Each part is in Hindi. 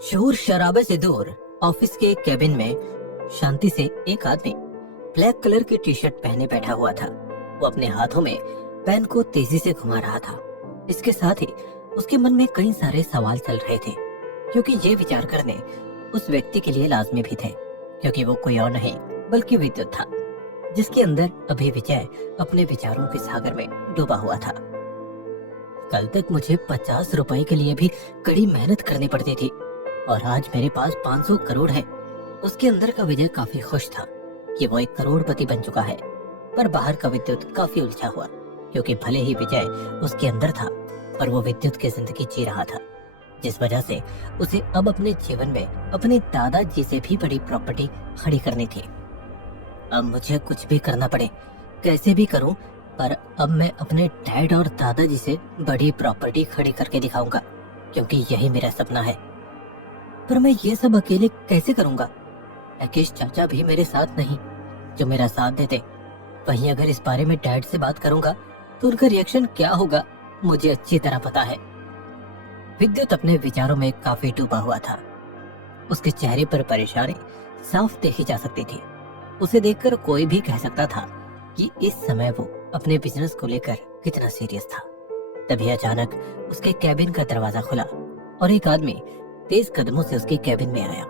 शोर शराबे से दूर ऑफिस के केबिन में शांति से एक आदमी ब्लैक कलर की टी शर्ट पहने बैठा हुआ था। वो अपने हाथों में पेन को तेजी से घुमा रहा था। इसके साथ ही उसके मन में कई सारे सवाल चल रहे थे, क्योंकि ये विचार करने उस व्यक्ति के लिए लाजमी भी थे, क्योंकि वो कोई और नहीं बल्कि विद्युत था, जिसके अंदर अभी विजय अपने विचारों के सागर में डूबा हुआ था। कल तक मुझे 50 रुपए के लिए भी कड़ी मेहनत करनी पड़ती थी और आज मेरे पास 500 करोड़ है। उसके अंदर का विजय काफी खुश था कि वो एक करोड़पति बन चुका है, पर बाहर का विद्युत काफी उलझा हुआ, क्योंकि भले ही विजय उसके अंदर था पर वो विद्युत की जिंदगी जी रहा था, जिस वजह से उसे अब अपने जीवन में अपने दादाजी से भी बड़ी प्रॉपर्टी खड़ी करनी थी। अब मुझे कुछ भी करना पड़े, कैसे भी करूं, पर अब मैं अपने डैड और दादाजी से बड़ी प्रॉपर्टी खड़ी करके दिखाऊंगा, क्योंकि यही मेरा सपना है। पर मैं ये सब अकेले कैसे करूंगा? राकेश चाचा भी मेरे साथ नहीं जो मेरा साथ देते। वहीं अगर इस बारे में डैड से बात करूंगा तो उनका रिएक्शन क्या होगा, मुझे अच्छी तरह पता है। विद्युत अपने विचारों में काफी डूबा हुआ था। उसके चेहरे पर परेशानी साफ देखी जा सकती थी। उसे देखकर कोई भी कह सकता था कि इस समय वो अपने बिजनेस को लेकर कितना सीरियस था। तभी अचानक उसके कैबिन का दरवाजा खुला और एक आदमी तेज कदमों से उसके कैबिन में आया।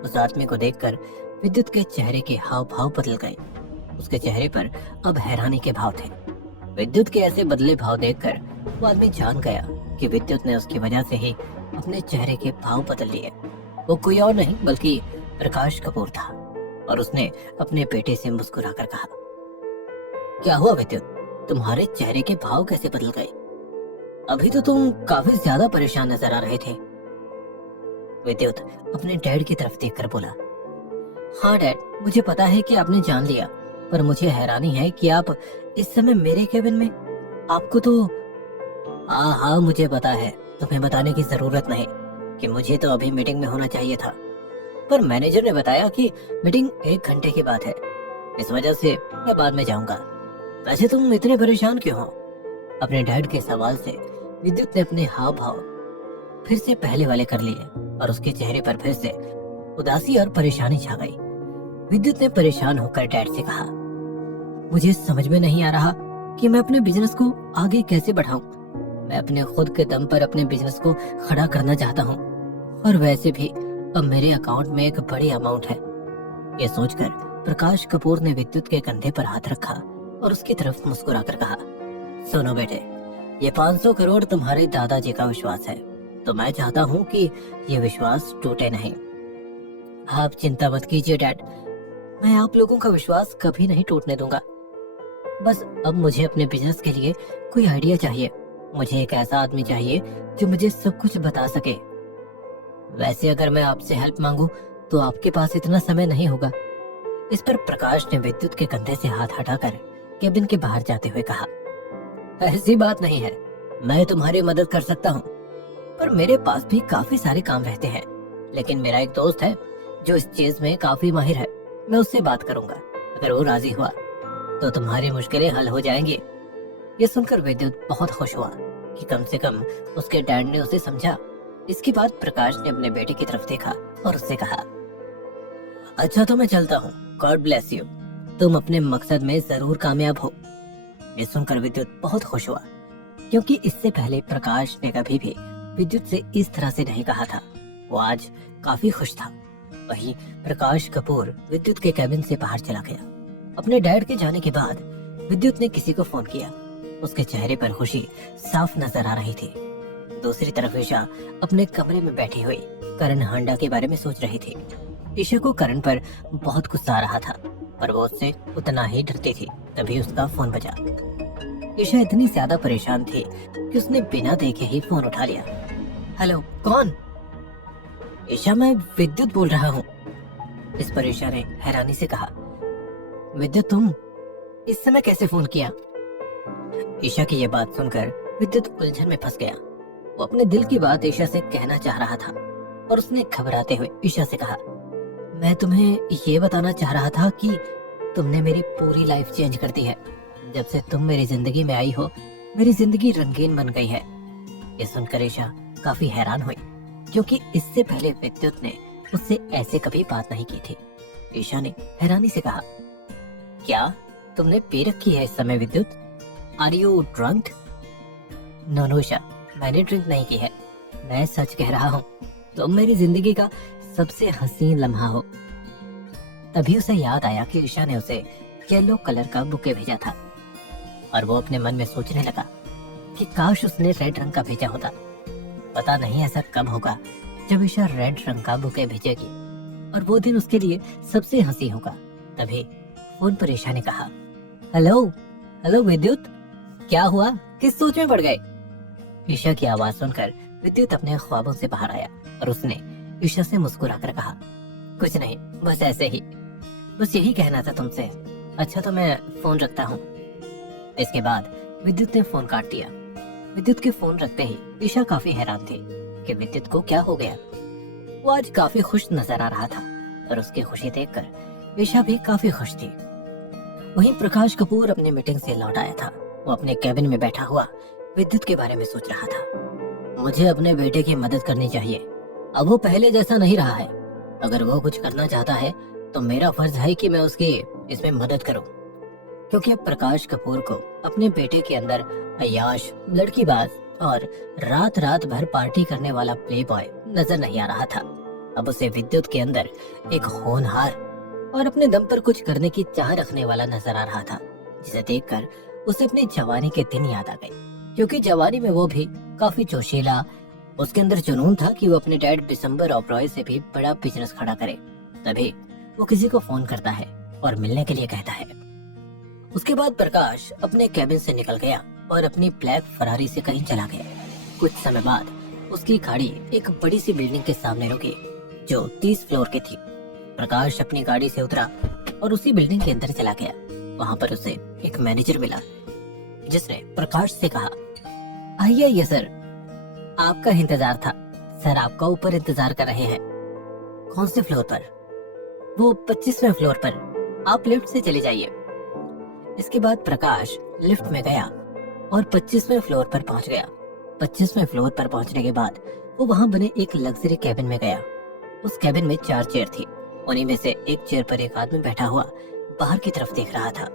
उस आदमी को देखकर विद्युत के चेहरे के हाव भाव बदल गए। उसके चेहरे पर अब हैरानी के भाव थे। विद्युत के ऐसे बदले भाव देखकर वो आदमी जान गया कि विद्युत ने उसकी वजह से ही अपने चेहरे के भाव बदल लिए। वो कोई और नहीं बल्कि प्रकाश कपूर था और उसने अपने बेटे से मुस्कुराकर कहा, क्या हुआ विद्युत, तुम्हारे चेहरे के भाव कैसे बदल गए? अभी तो तुम काफी ज्यादा परेशान नजर आ रहे थे। विद्युत अपने डैड की तरफ देखकर बोला, हाँ डैड, मुझे पता है कि आपने जान लिया, पर मुझे हैरानी है कि आप इस समय मेरे केबिन में। आपको तो हाँ मुझे पता है, तुम्हें बताने की जरूरत नहीं कि मुझे तो अभी मीटिंग में होना चाहिए था, पर मैनेजर ने बताया कि मीटिंग 1 घंटे के बाद है, इस वजह से मैं बाद में जाऊंगा। वैसे तुम इतने परेशान क्यों हो? अपने डैड के सवाल से विद्युत ने अपने हाव भाव फिर से पहले वाले कर लिए और उसके चेहरे पर फिर से उदासी और परेशानी छा गई। विद्युत ने परेशान होकर डैड से कहा, मुझे समझ में नहीं आ रहा कि मैं अपने बिजनेस को आगे कैसे बढ़ाऊं। मैं अपने खुद के दम पर अपने बिजनेस को खड़ा करना चाहता हूं, और वैसे भी अब मेरे अकाउंट में एक बड़ी अमाउंट है। ये सोचकर प्रकाश कपूर ने विद्युत के कंधे पर हाथ रखा और उसकी तरफ मुस्कुराकर कहा, सुनो बेटे, ये 500 करोड़ तुम्हारे दादाजी का विश्वास है, तो मैं चाहता हूँ कि ये विश्वास टूटे नहीं। आप चिंता मत कीजिए डैड, मैं आप लोगों का विश्वास कभी नहीं टूटने दूंगा। बस अब मुझे अपने बिजनेस के लिए कोई आइडिया चाहिए। मुझे एक ऐसा आदमी चाहिए जो मुझे सब कुछ बता सके। वैसे अगर मैं आपसे हेल्प मांगू तो आपके पास इतना समय नहीं होगा। इस पर प्रकाश ने विद्युत के कंधे से हाथ हटाकर केबिन के बाहर जाते हुए कहा, ऐसी बात नहीं है, मैं तुम्हारी मदद कर सकता हूँ, पर मेरे पास भी काफी सारे काम रहते हैं। लेकिन मेरा एक दोस्त है जो इस चीज में काफी माहिर है, मैं उससे बात करूंगा। अगर वो राजी हुआ तो तुम्हारी मुश्किलें हल हो जाएंगी। ये सुनकर विद्युत बहुत खुश हुआ कि कम से कम उसके डैड ने उसे समझा। इसके बाद प्रकाश ने अपने बेटे की तरफ देखा और उससे कहा, अच्छा तो मैं चलता हूँ, गॉड ब्लेस यू, तुम अपने मकसद में जरूर कामयाब हो। ये सुनकर विद्युत बहुत खुश हुआ, क्योंकि इससे पहले प्रकाश ने कभी भी विद्युत से इस तरह से नहीं कहा था। वो आज काफी खुश था। वहीं प्रकाश कपूर विद्युत के कैबिन से बाहर चला गया। अपने डैड के जाने के बाद विद्युत ने किसी को फोन किया। उसके चेहरे पर खुशी साफ नजर आ रही थी। दूसरी तरफ ईशा अपने कमरे में बैठी हुई करण हांडा के बारे में सोच रही थी। ईशा को करण पर बहुत गुस्सा आ रहा था, पर वो उससे उतना ही डरती थी। तभी उसका फोन बजा। ईशा इतनी ज्यादा परेशान थी कि उसने बिना देखे ही फोन उठा लिया। हेलो, कौन? ईशा, मैं विद्युत बोल रहा हूँ। इस पर ईशा ने हैरानी से कहा, विद्युत, तुम इस समय कैसे फोन किया? ईशा की यह बात सुनकर विद्युत उलझन में फंस गया। वो अपने दिल की बात ईशा से कहना चाह रहा था और उसने घबराते हुए ईशा से कहा, मैं तुम्हें ये बताना चाह रहा था कि तुमने मेरी पूरी लाइफ चेंज कर दी है। जब से तुम मेरी जिंदगी में आई हो, मेरी जिंदगी रंगीन बन गई है। ये सुनकर ईशा काफी हैरान हुई। क्योंकि इससे पहले विद्युत ने उससे ऐसे कभी बात नहीं की थी। ईशा ने हैरानी से कहा, क्या तुमने पी रखी है इस समय Vidyut? Are you drunk? No no Isha, मैंने ड्रिंक नहीं की है, मैं सच कह रहा हूँ। तुम मेरी जिंदगी का सबसे हसीन लम्हा हो। तभी उसे याद आया कि ईशा ने उसे येलो कलर का बुके भेजा था और वो अपने मन में सोचने लगा कि काश उसने रेड रंग का भेजा होता। पता नहीं ऐसा कब होगा जब ईशा रेड रंग का बुके भेजेगी और वो दिन उसके लिए सबसे हंसी होगा। तभी फोन पर ईशा ने कहा, हेलो हेलो विद्युत, क्या हुआ, किस सोच में पड़ गए? ईशा की आवाज सुनकर विद्युत अपने ख्वाबों से बाहर आया और उसने ईशा से मुस्कुराकर कहा, कुछ नहीं, बस ऐसे ही, बस यही कहना था तुमसे। अच्छा तो मैं फोन रखता हूँ। इसके बाद विद्युत ने फोन काट दिया। विद्युत के फोन रखते ही ईशा काफी हैरान थी कि विद्युत को क्या हो गया। वो आज काफी खुश नजर आ रहा था और उसकी खुशी देखकर ईशा भी काफी खुश थी। वहीं प्रकाश कपूर अपनी मीटिंग से लौट आया था। वो अपने कैबिन में बैठा हुआ विद्युत के बारे में सोच रहा था। मुझे अपने बेटे की मदद करनी चाहिए, अब वो पहले जैसा नहीं रहा है। अगर वो कुछ करना चाहता है तो मेरा फर्ज है कि मैं उसकी इसमें मदद करूं, क्योंकि अब प्रकाश कपूर को अपने बेटे के अंदर अय्याश, लड़कीबाज और रात रात भर पार्टी करने वाला प्ले बॉय नजर नहीं आ रहा था। अब उसे विद्युत के अंदर एक होनहार और अपने दम पर कुछ करने की चाह रखने वाला नजर आ रहा था, जिसे देखकर उसे अपनी जवानी के दिन याद आ गए। क्योंकि जवानी में वो भी काफी जोशीला, उसके अंदर जुनून था कि वो अपने डैड दिसंबर ओबरॉय से भी बड़ा बिजनेस खड़ा करे। तभी वो किसी को फोन करता है और मिलने के लिए कहता है। उसके बाद प्रकाश अपने कैबिन से निकल गया और अपनी ब्लैक फरारी से कहीं चला गया। कुछ समय बाद उसकी गाड़ी एक बड़ी सी बिल्डिंग के सामने रुकी जो 30 फ्लोर की थी। प्रकाश अपनी गाड़ी से उतरा और उसी बिल्डिंग के अंदर चला गया। वहाँ पर उसे एक मैनेजर मिला जिसने प्रकाश से कहा, आइए आइए सर, आपका इंतजार था। सर आपका ऊपर इंतजार कर रहे हैं। कौन से फ्लोर पर? वो 25वें फ्लोर पर, आप लिफ्ट से चले जाइए। इसके बाद प्रकाश लिफ्ट में गया और 25वें फ्लोर पर पहुंच गया। 25वें फ्लोर पर पहुंचने के बाद वो वहां बने एक लग्जरी कैबिन में गया। उस कैबिन में 4 चेयर थी। उन्हीं में से एक चेयर पर एक आदमी बैठा हुआ बाहर की तरफ देख रहा था।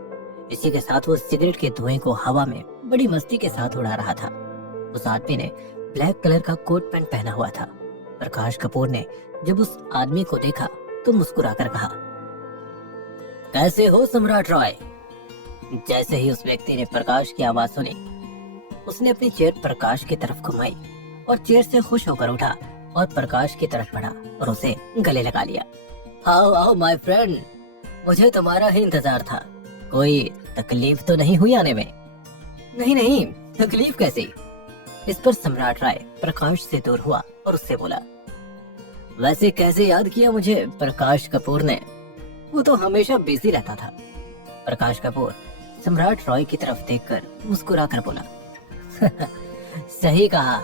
इसी के साथ वो सिगरेट के धुएं को हवा में बड़ी मस्ती के साथ उड़ा रहा था। उस आदमी ने ब्लैक कलर का कोट पैंट पहना हुआ था। प्रकाश कपूर ने जब उस आदमी को देखा तो मुस्कुराकर कहा, कैसे हो सम्राट रॉय? जैसे ही उस व्यक्ति ने प्रकाश की आवाज सुनी, उसने अपनी चेयर प्रकाश की तरफ घुमाई और चेयर से खुश होकर उठा और प्रकाश की तरफ बढ़ा और उसे गले लगा लिया। आओ आओ माय फ्रेंड, मुझे तुम्हारा ही इंतजार था। कोई तकलीफ तो नहीं हुई आने में? नहीं नहीं, तकलीफ कैसी? इस पर सम्राट राय प्रकाश से दूर हुआ और उससे बोला, वैसे कैसे याद किया मुझे प्रकाश कपूर ने? वो तो हमेशा बिजी रहता था। प्रकाश कपूर सम्राट रॉय की तरफ देखकर मुस्कुराकर बोला, सही कहा,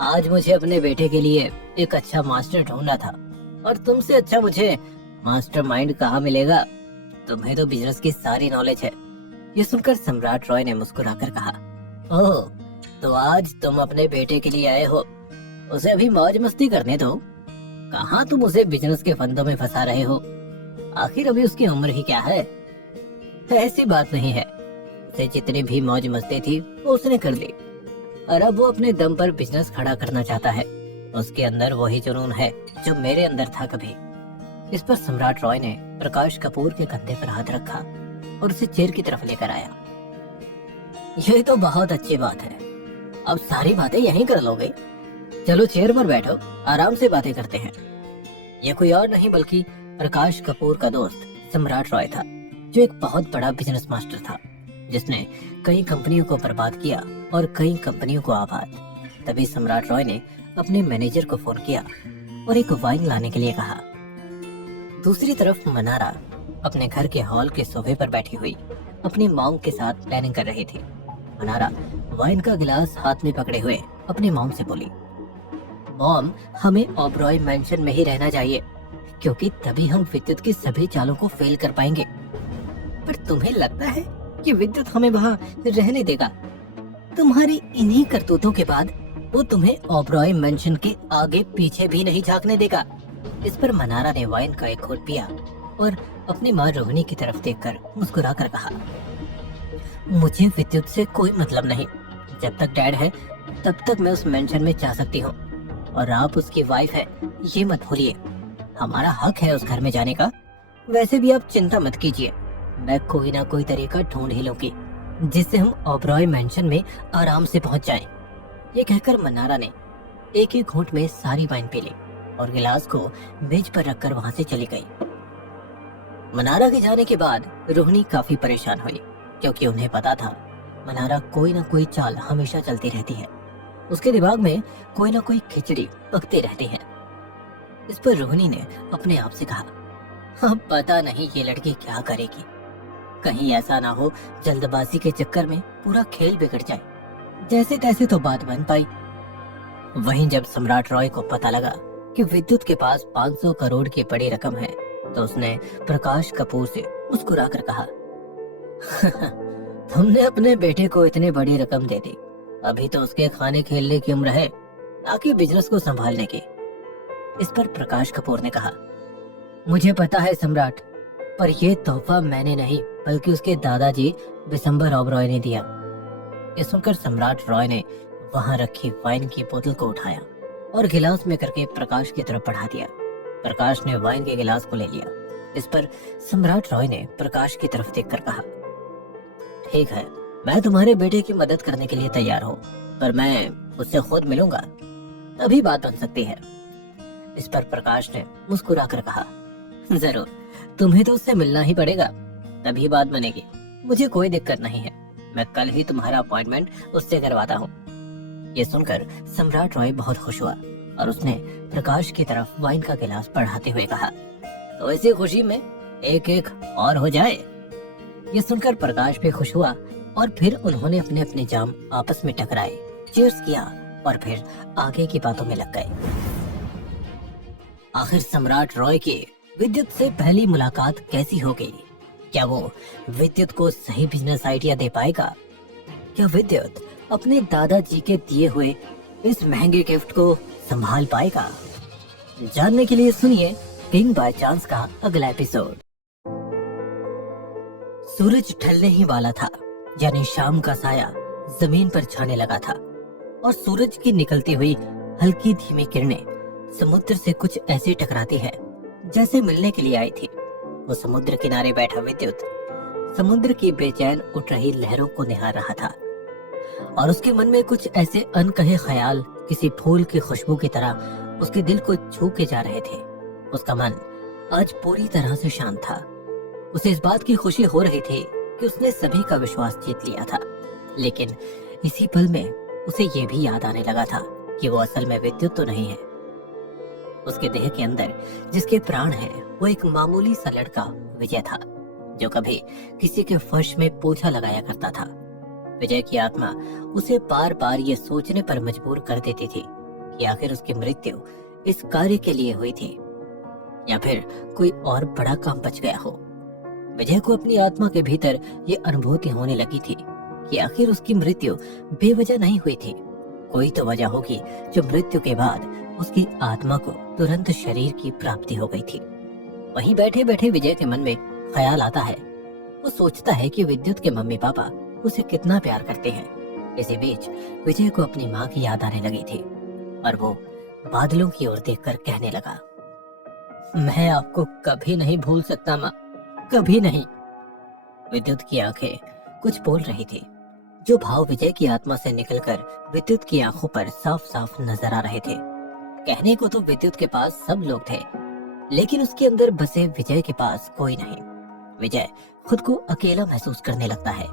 आज मुझे अपने बेटे के लिए एक अच्छा मास्टर ढूंढना था और तुमसे अच्छा मुझे मास्टर माइंड कहाँ मिलेगा? तुम्हें तो बिजनेस की सारी नॉलेज है। ये सुनकर सम्राट रॉय ने मुस्कुराकर कहा, ओह, तो आज तुम अपने बेटे के लिए आए हो? उसे अभी मौज मस्ती करने दो। कहाँ तुम उसे बिजनेस के फंदों में फंसा रहे हो? आखिर अभी उसकी उम्र ही क्या है? ऐसी बात नहीं है, उसे जितनी भी मौज मस्ती थी वो उसने कर ली और अब वो अपने दम पर बिजनेस खड़ा करना चाहता है। उसके अंदर वही जुनून है जो मेरे अंदर था कभी। इस पर सम्राट रॉय ने प्रकाश कपूर के कंधे पर हाथ रखा और उसे चेयर की तरफ लेकर आया। यही तो बहुत अच्छी बात है, अब सारी बातें यहीं कर लोगे। चलो चेयर पर बैठो, आराम से बातें करते हैं। यह कोई और नहीं बल्कि प्रकाश कपूर का दोस्त सम्राट रॉय था, जो एक बहुत बड़ा बिजनेस मास्टर था, जिसने कई कंपनियों को बर्बाद किया और कई कंपनियों को आबाद। तभी सम्राट रॉय ने अपने मैनेजर को फोन किया और एक वाइन लाने के लिए कहा। दूसरी तरफ मनारा अपने घर के हॉल के सोफे पर बैठी हुई अपनी मॉम के साथ प्लानिंग कर रही थी। मनारा वाइन का गिलास हाथ में पकड़े हुए अपनी मॉम से बोली, मॉम, हमें ओबरॉय मेंशन में ही रहना चाहिए, क्योंकि तभी हम विद्युत की सभी चालों को फेल कर पाएंगे। पर तुम्हें लगता है कि विद्युत हमें वहाँ रहने देगा? तुम्हारी इन्हीं करतूतों के बाद वो तुम्हें ओबरॉय मेंशन के आगे पीछे भी नहीं झांकने देगा। इस पर मनारा ने वाइन का एक घूंट पिया और अपनी माँ रोहिणी की तरफ देखकर मुस्कुराकर कहा, मुझे विद्युत से कोई मतलब नहीं। जब तक डैड है तब तक मैं उस मेंशन में जा सकती हूँ, और आप उसकी वाइफ है ये मत भूलिए। हमारा हक है उस घर में जाने का। वैसे भी आप चिंता मत कीजिए, मैं कोई ना कोई तरीका ढूंढ ही लूंगी जिससे हम ओबरॉय मेंशन में आराम से पहुंच जाएं। ये कहकर मनारा ने एक एक घूंट में सारी वाइन पी ली और गिलास को मेज पर रखकर वहां से चली गई। मनारा के जाने के बाद रोहिणी काफी परेशान हुई, क्योंकि उन्हें पता था मनारा कोई ना कोई चाल हमेशा चलती रहती है। उसके दिमाग में कोई ना कोई खिचड़ी पकती रहती है। इस पर रोहिणी ने अपने आप से कहा, हाँ पता नहीं ये लड़की क्या करेगी। कहीं ऐसा ना हो जल्दबाजी के चक्कर में पूरा खेल बिगड़ जाए। जैसे तैसे तो बात बन पाई। वहीं जब सम्राट रॉय को पता लगा कि विद्युत के पास 500 करोड़ की बड़ी रकम है, तो उसने प्रकाश कपूर से मुस्कुराकर कहा, तुमने अपने बेटे को इतनी बड़ी रकम दे दी, अभी तो उसके खाने खेलने की उम्र है, ना कि बिजनेस को संभालने की। इस पर प्रकाश कपूर ने कहा, मुझे पता है सम्राट, पर यह तोहफा मैंने नहीं बल्कि उसके दादाजी बिशंबर ओबरॉय ने दिया। ये सुनकर सम्राट रॉय ने वहां रखी वाइन की बोतल को उठाया और गिलास में करके प्रकाश की तरफ बढ़ा दिया। प्रकाश ने वाइन के गिलास को ले लिया। इस पर सम्राट रॉय ने प्रकाश की तरफ देखकर कहा, ठीक है, मैं तुम्हारे बेटे की मदद करने के लिए तैयार हूँ, पर मैं उससे खुद मिलूंगा, तभी बात बन सकती है। इस पर प्रकाश ने मुस्कुराकर कहा, जरूर, तुम्हें तो उससे मिलना ही पड़ेगा, तभी बात बनेगी। मुझे कोई दिक्कत नहीं है, मैं कल ही तुम्हारा अपॉइंटमेंट उससे करवाता हूँ। ये सुनकर सम्राट रॉय बहुत खुश हुआ और उसने प्रकाश की तरफ वाइन का गिलास बढ़ाते हुए कहा, तो इसी खुशी में एक एक और हो जाए। ये सुनकर प्रकाश भी खुश हुआ और फिर उन्होंने अपने अपने जाम आपस में टकराए, चीयर्स किया और फिर आगे की बातों में लग गए। आखिर सम्राट रॉय की विद्युत से पहली मुलाकात कैसी हो गई? क्या वो विद्युत को सही बिजनेस आइडिया दे पाएगा? क्या विद्युत अपने दादाजी के दिए हुए इस महंगे गिफ्ट को संभाल पाएगा? जानने के लिए सुनिए किंग बाय चांस का अगला एपिसोड। सूरज ढलने ही वाला था, यानी शाम का साया जमीन पर छाने लगा था और सूरज की निकलती हुई हल्की धीमी किरणें समुद्र से कुछ ऐसे टकराती है जैसे मिलने के लिए आई थी। वो समुद्र किनारे बैठा विद्युत समुद्र की बेचैन उठ रही लहरों को निहार रहा था और उसके मन में कुछ ऐसे अनकहे ख्याल किसी फूल की खुशबू की तरह उसके दिल को छू के जा रहे थे। उसका मन आज पूरी तरह से शांत था। उसे इस बात की खुशी हो रही थी कि उसने सभी का विश्वास जीत लिया था, लेकिन इसी पल में उसे ये भी याद आने लगा था कि वो असल में विद्युत तो नहीं है। उसके देह के अंदर जिसके प्राण हैं, वो एक मामूली सा लड़का विजय था, जो कभी किसी के फर्श में पोछा लगाया करता था। विजय की आत्मा उसे बार बार ये सोचने पर मजबूर कर देती थी कि आखिर उसकी मृत्यु इस कार्य के लिए हुई थी या फिर कोई और बड़ा काम बच गया हो। विजय को अपनी आत्मा के भीतर ये अनुभूति होने लगी थी कि आखिर उसकी मृत्यु बेवजह नहीं हुई थी। कोई तो वजह होगी जो मृत्यु के बाद उसकी आत्मा को तुरंत शरीर की प्राप्ति हो गई थी। वहीं बैठे बैठे विजय के मन में ख्याल आता है। वो सोचता है कि विद्युत के मम्मी पापा उसे कितना प्यार करते हैं। इसी बीच विजय को अपनी माँ की याद आने लगी थी और वो बादलों की ओर देखकर कहने लगा, मैं आपको कभी नहीं भूल सकता माँ, कभी नहीं। विद्युत की आंखें कुछ बोल रही थी, जो भाव विजय की आत्मा से निकलकर विद्युत की आंखों पर साफ साफ नजर आ रहे थे। कहने को तो विद्युत के पास सब लोग थे, लेकिन उसके अंदर बसे विजय के पास कोई नहीं। विजय खुद को अकेला महसूस करने लगता है।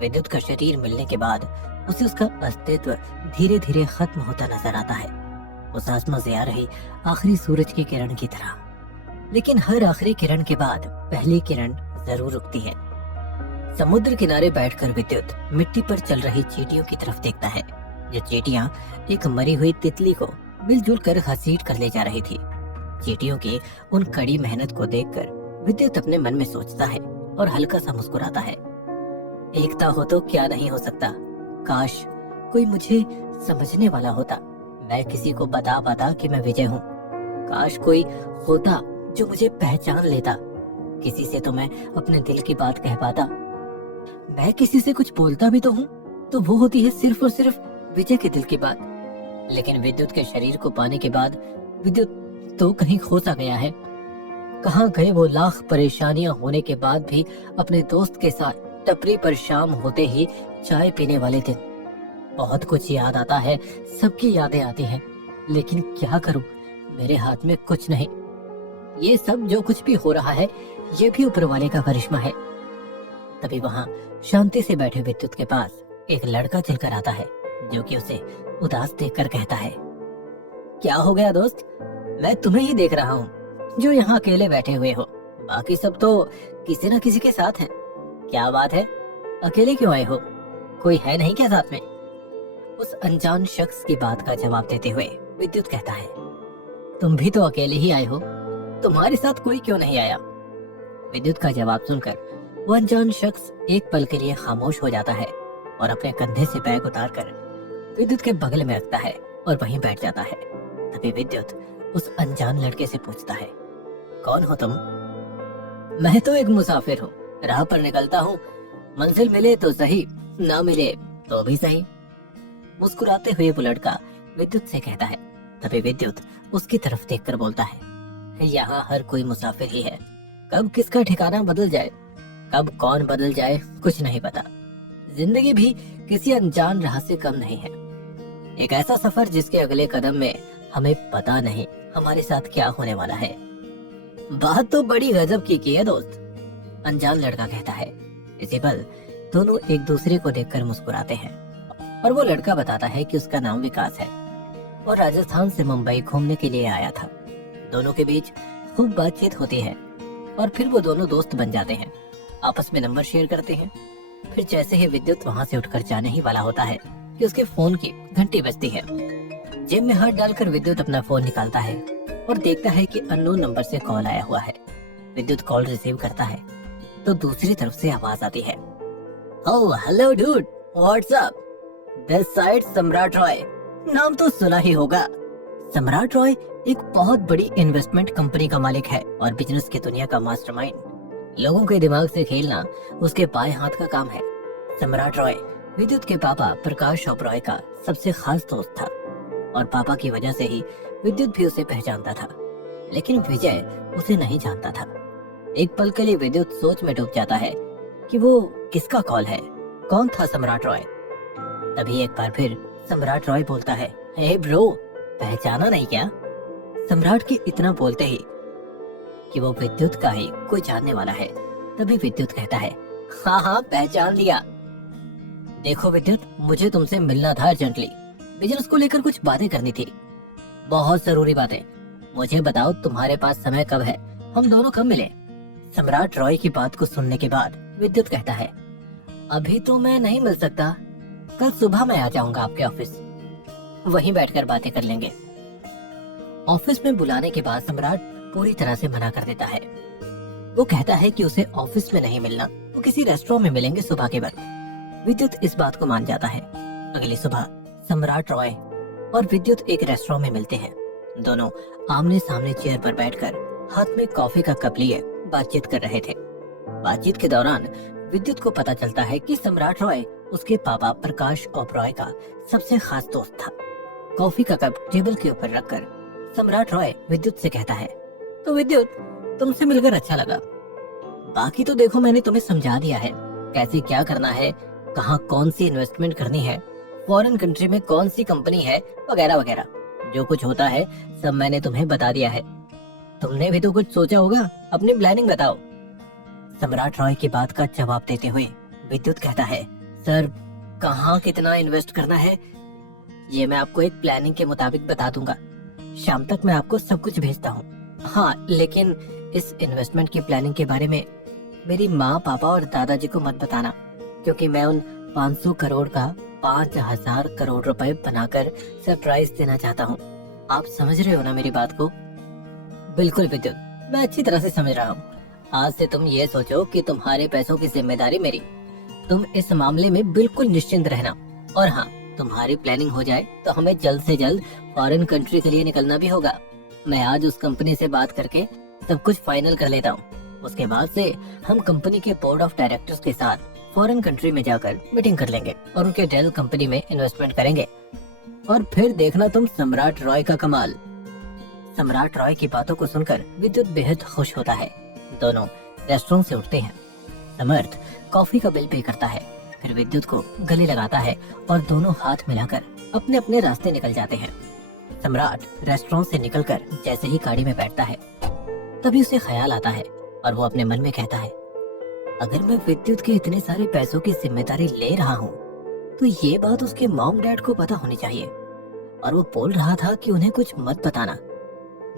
विद्युत का शरीर मिलने के बाद उसे उसका अस्तित्व धीरे धीरे खत्म होता नजर आता है, उस आसमां से आ रही आखिरी सूरज की किरण की तरह। लेकिन हर आखिरी किरण के बाद पहली किरण जरूर रुकती है। समुद्र किनारे बैठकर विद्युत मिट्टी पर चल रही चींटियों की तरफ देखता है। ये चींटियां एक मरी हुई तितली को मिलजुल कर घसीट कर ले जा रही थी। चींटियों की उन कड़ी मेहनत को देखकर विद्युत अपने मन में सोचता है और हल्का सा मुस्कुराता है। एकता हो तो क्या नहीं हो सकता। काश कोई मुझे समझने वाला होता, मैं किसी को बता पाता कि मैं विजय हूँ। काश कोई होता जो मुझे पहचान लेता। किसी से तो मैं अपने दिल की बात कह पाता। मैं किसी से कुछ बोलता भी तो हूँ, तो वो होती है सिर्फ और सिर्फ विजय के दिल की बात। लेकिन विद्युत के शरीर को पाने के बाद विद्युत तो कहीं खो सा गया है। कहाँ गए वो लाख परेशानियां होने के बाद भी अपने दोस्त के साथ टपरी पर शाम होते ही चाय पीने वाले दिन। बहुत कुछ याद आता है, सबकी यादें आती हैं, लेकिन क्या करूं, मेरे हाथ में कुछ नहीं। ये सब जो कुछ भी हो रहा है, ये भी ऊपर वाले का करिश्मा है। तभी वहाँ शांति से बैठे विद्युत के पास एक लड़का चलकर आता है, जो कि उसे उदास देखकर कहता है, क्या हो गया दोस्त? मैं तुम्हें ही देख रहा हूँ जो यहाँ अकेले बैठे हुए हो। बाकी सब तो किसी न किसी के साथ हैं। क्या बात है, अकेले क्यों आए हो? कोई है नहीं क्या साथ में? उस अनजान शख्स की बात का जवाब देते हुए विद्युत कहता है, तुम भी तो अकेले ही आए हो, तुम्हारे साथ कोई क्यों नहीं आया? विद्युत का जवाब सुनकर वो अनजान शख्स एक पल के लिए खामोश हो जाता है और अपने कंधे से बैग उतारकर विद्युत के बगल में रखता है और वहीं बैठ जाता है। तभी विद्युत उस अनजान लड़के से पूछता है, कौन हो तुम? मैं तो एक मुसाफिर हूँ, राह पर निकलता हूँ, मंजिल मिले तो सही, ना मिले तो भी सही। मुस्कुराते हुए वो लड़का विद्युत से कहता है। तभी विद्युत उसकी तरफ देखकर बोलता है, यहाँ हर कोई मुसाफिर ही है। कब किसका ठिकाना बदल जाए, कब कौन बदल जाए, कुछ नहीं पता। जिंदगी भी किसी अनजान राह से कम नहीं है। एक ऐसा सफर जिसके अगले कदम में हमें पता नहीं हमारे साथ क्या होने वाला है। बात तो बड़ी गजब की है दोस्त, अनजान लड़का कहता है। इसी पल दोनों एक दूसरे को देखकर मुस्कुराते हैं और वो लड़का बताता है कि उसका नाम विकास है और राजस्थान से मुंबई घूमने के लिए आया था। दोनों के बीच खूब बातचीत होती है और फिर वो दोनों दोस्त बन जाते हैं, आपस में नंबर शेयर करते हैं। फिर जैसे ही विद्युत वहाँ से उठकर जाने ही वाला होता है कि उसके फोन की घंटी बजती है। जेब में हाथ डालकर विद्युत अपना फोन निकालता है और देखता है कि अननोन नंबर से कॉल आया हुआ है। विद्युत कॉल रिसीव करता है तो दूसरी तरफ से आवाज आती है, oh hello dude, what's up? This side सम्राट रॉय। नाम तो सुना ही होगा। सम्राट रॉय एक बहुत बड़ी इन्वेस्टमेंट कंपनी का मालिक है और बिजनेस की दुनिया का मास्टरमाइंड। लोगों के दिमाग से खेलना उसके बाएं हाथ का काम है। सम्राट रॉय विद्युत के पापा प्रकाश ओबरॉय का सबसे खास दोस्त था और पापा की वजह से ही विद्युत भी उसे पहचानता था, लेकिन विजय उसे नहीं जानता था। एक पल के लिए विद्युत सोच में डूब जाता है कि वो किसका कॉल है, कौन था सम्राट रॉय। तभी एक बार फिर सम्राट रॉय बोलता है, हे ब्रो, पहचाना नहीं क्या? सम्राट के इतना बोलते ही कि वो विद्युत का ही कोई जानने वाला है। तभी विद्युत कहता है, हाँ हाँ पहचान लिया। देखो विद्युत, मुझे तुमसे मिलना था अर्जेंटली। बिजनेस को लेकर कुछ बातें करनी थी, बहुत जरूरी बातें। मुझे बताओ तुम्हारे पास समय कब है, हम दोनों कब मिले? सम्राट रॉय की बात को सुनने के बाद विद्युत कहता है, अभी तो मैं नहीं मिल सकता, कल सुबह मैं आ जाऊंगा आपके ऑफिस, वहीं बैठकर बातें कर लेंगे। ऑफिस में बुलाने के बाद सम्राट पूरी तरह से मना कर देता है। वो कहता है कि उसे ऑफिस में नहीं मिलना, वो किसी रेस्टोरेंट में मिलेंगे सुबह के वक्त। विद्युत इस बात को मान जाता है। अगली सुबह सम्राट रॉय और विद्युत एक रेस्टोरेंट में मिलते हैं। दोनों आमने सामने चेयर पर बैठकर हाथ में कॉफी का कप लिए बातचीत कर रहे थे। बातचीत के दौरान विद्युत को पता चलता है कि सम्राट रॉय उसके पापा प्रकाश ओबरॉय का सबसे खास दोस्त था। कॉफी का कप टेबल के ऊपर रखकर सम्राट रॉय विद्युत से कहता है, तो विद्युत, तुमसे मिलकर अच्छा लगा। बाकी तो देखो मैंने तुम्हें समझा दिया है कैसे क्या करना है, कहाँ कौन सी इन्वेस्टमेंट करनी है, फॉरेन कंट्री में कौन सी कंपनी है, वगैरह वगैरह। जो कुछ होता है सब मैंने तुम्हें बता दिया है। तुमने भी तो कुछ सोचा होगा, अपनी प्लानिंग बताओ। सम्राट रॉय की बात का जवाब देते हुए विद्युत कहता है, सर कहाँ कितना इन्वेस्ट करना है ये मैं आपको एक प्लानिंग के मुताबिक बता दूंगा। शाम तक मैं आपको सब कुछ भेजता हूँ। हाँ, लेकिन इस इन्वेस्टमेंट की प्लानिंग के बारे में मेरी माँ, पापा और दादाजी को मत बताना, क्योंकि मैं उन 500 करोड़ का 5000 करोड़ रुपए बनाकर सरप्राइज देना चाहता हूँ। आप समझ रहे हो ना मेरी बात को? बिल्कुल विद्युत, मैं अच्छी तरह से समझ रहा हूँ। आज से तुम ये सोचो कि तुम्हारे पैसों की जिम्मेदारी मेरी। तुम इस मामले में बिल्कुल निश्चिंत रहना। और हाँ, तुम्हारी प्लानिंग हो जाए तो हमें जल्द से जल्द फॉरेन कंट्री के लिए निकलना भी होगा। मैं आज उस कंपनी से बात करके सब कुछ फाइनल कर लेता हूँ। उसके बाद से हम कंपनी के बोर्ड ऑफ डायरेक्टर्स के साथ फॉरेन कंट्री में जाकर मीटिंग कर लेंगे और उनके डेल कंपनी में इन्वेस्टमेंट करेंगे और फिर देखना तुम सम्राट रॉय का कमाल। सम्राट रॉय की बातों को सुनकर विद्युत बेहद खुश होता है। दोनों रेस्टोरेंट से उठते हैं। समर्थ कॉफी का बिल पे करता है, फिर विद्युत को गले लगाता है और दोनों हाथ मिलाकर अपने अपने रास्ते निकल जाते हैं। सम्राट रेस्टोरेंट से निकलकर जैसे ही गाड़ी में बैठता है तभी उसे ख्याल आता है और वो अपने मन में कहता है, अगर मैं विद्युत के इतने सारे पैसों की जिम्मेदारी ले रहा हूँ तो ये बात उसके मॉम डैड को पता होनी चाहिए। और वो बोल रहा था कि उन्हें कुछ मत बताना।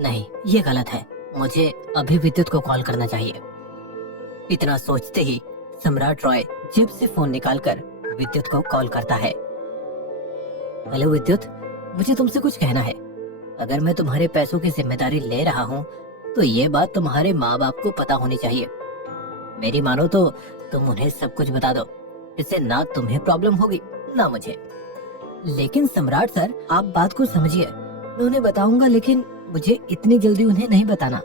नहीं, ये गलत है, मुझे अभी विद्युत को कॉल करना चाहिए। इतना सोचते ही सम्राट रॉय जेब से फोन निकालकर विद्युत को कॉल करता है। हेलो विद्युत, मुझे तुमसे कुछ कहना है। अगर मैं तुम्हारे पैसों की जिम्मेदारी ले रहा हूँ तो ये बात तुम्हारे माँ बाप को पता होनी चाहिए। मेरी मानो तो तुम उन्हें सब कुछ बता दो, इससे ना तुम्हें प्रॉब्लम होगी ना मुझे। लेकिन सम्राट सर, आप बात को समझिए, मैं उन्हें बताऊंगा लेकिन मुझे इतनी जल्दी उन्हें नहीं बताना।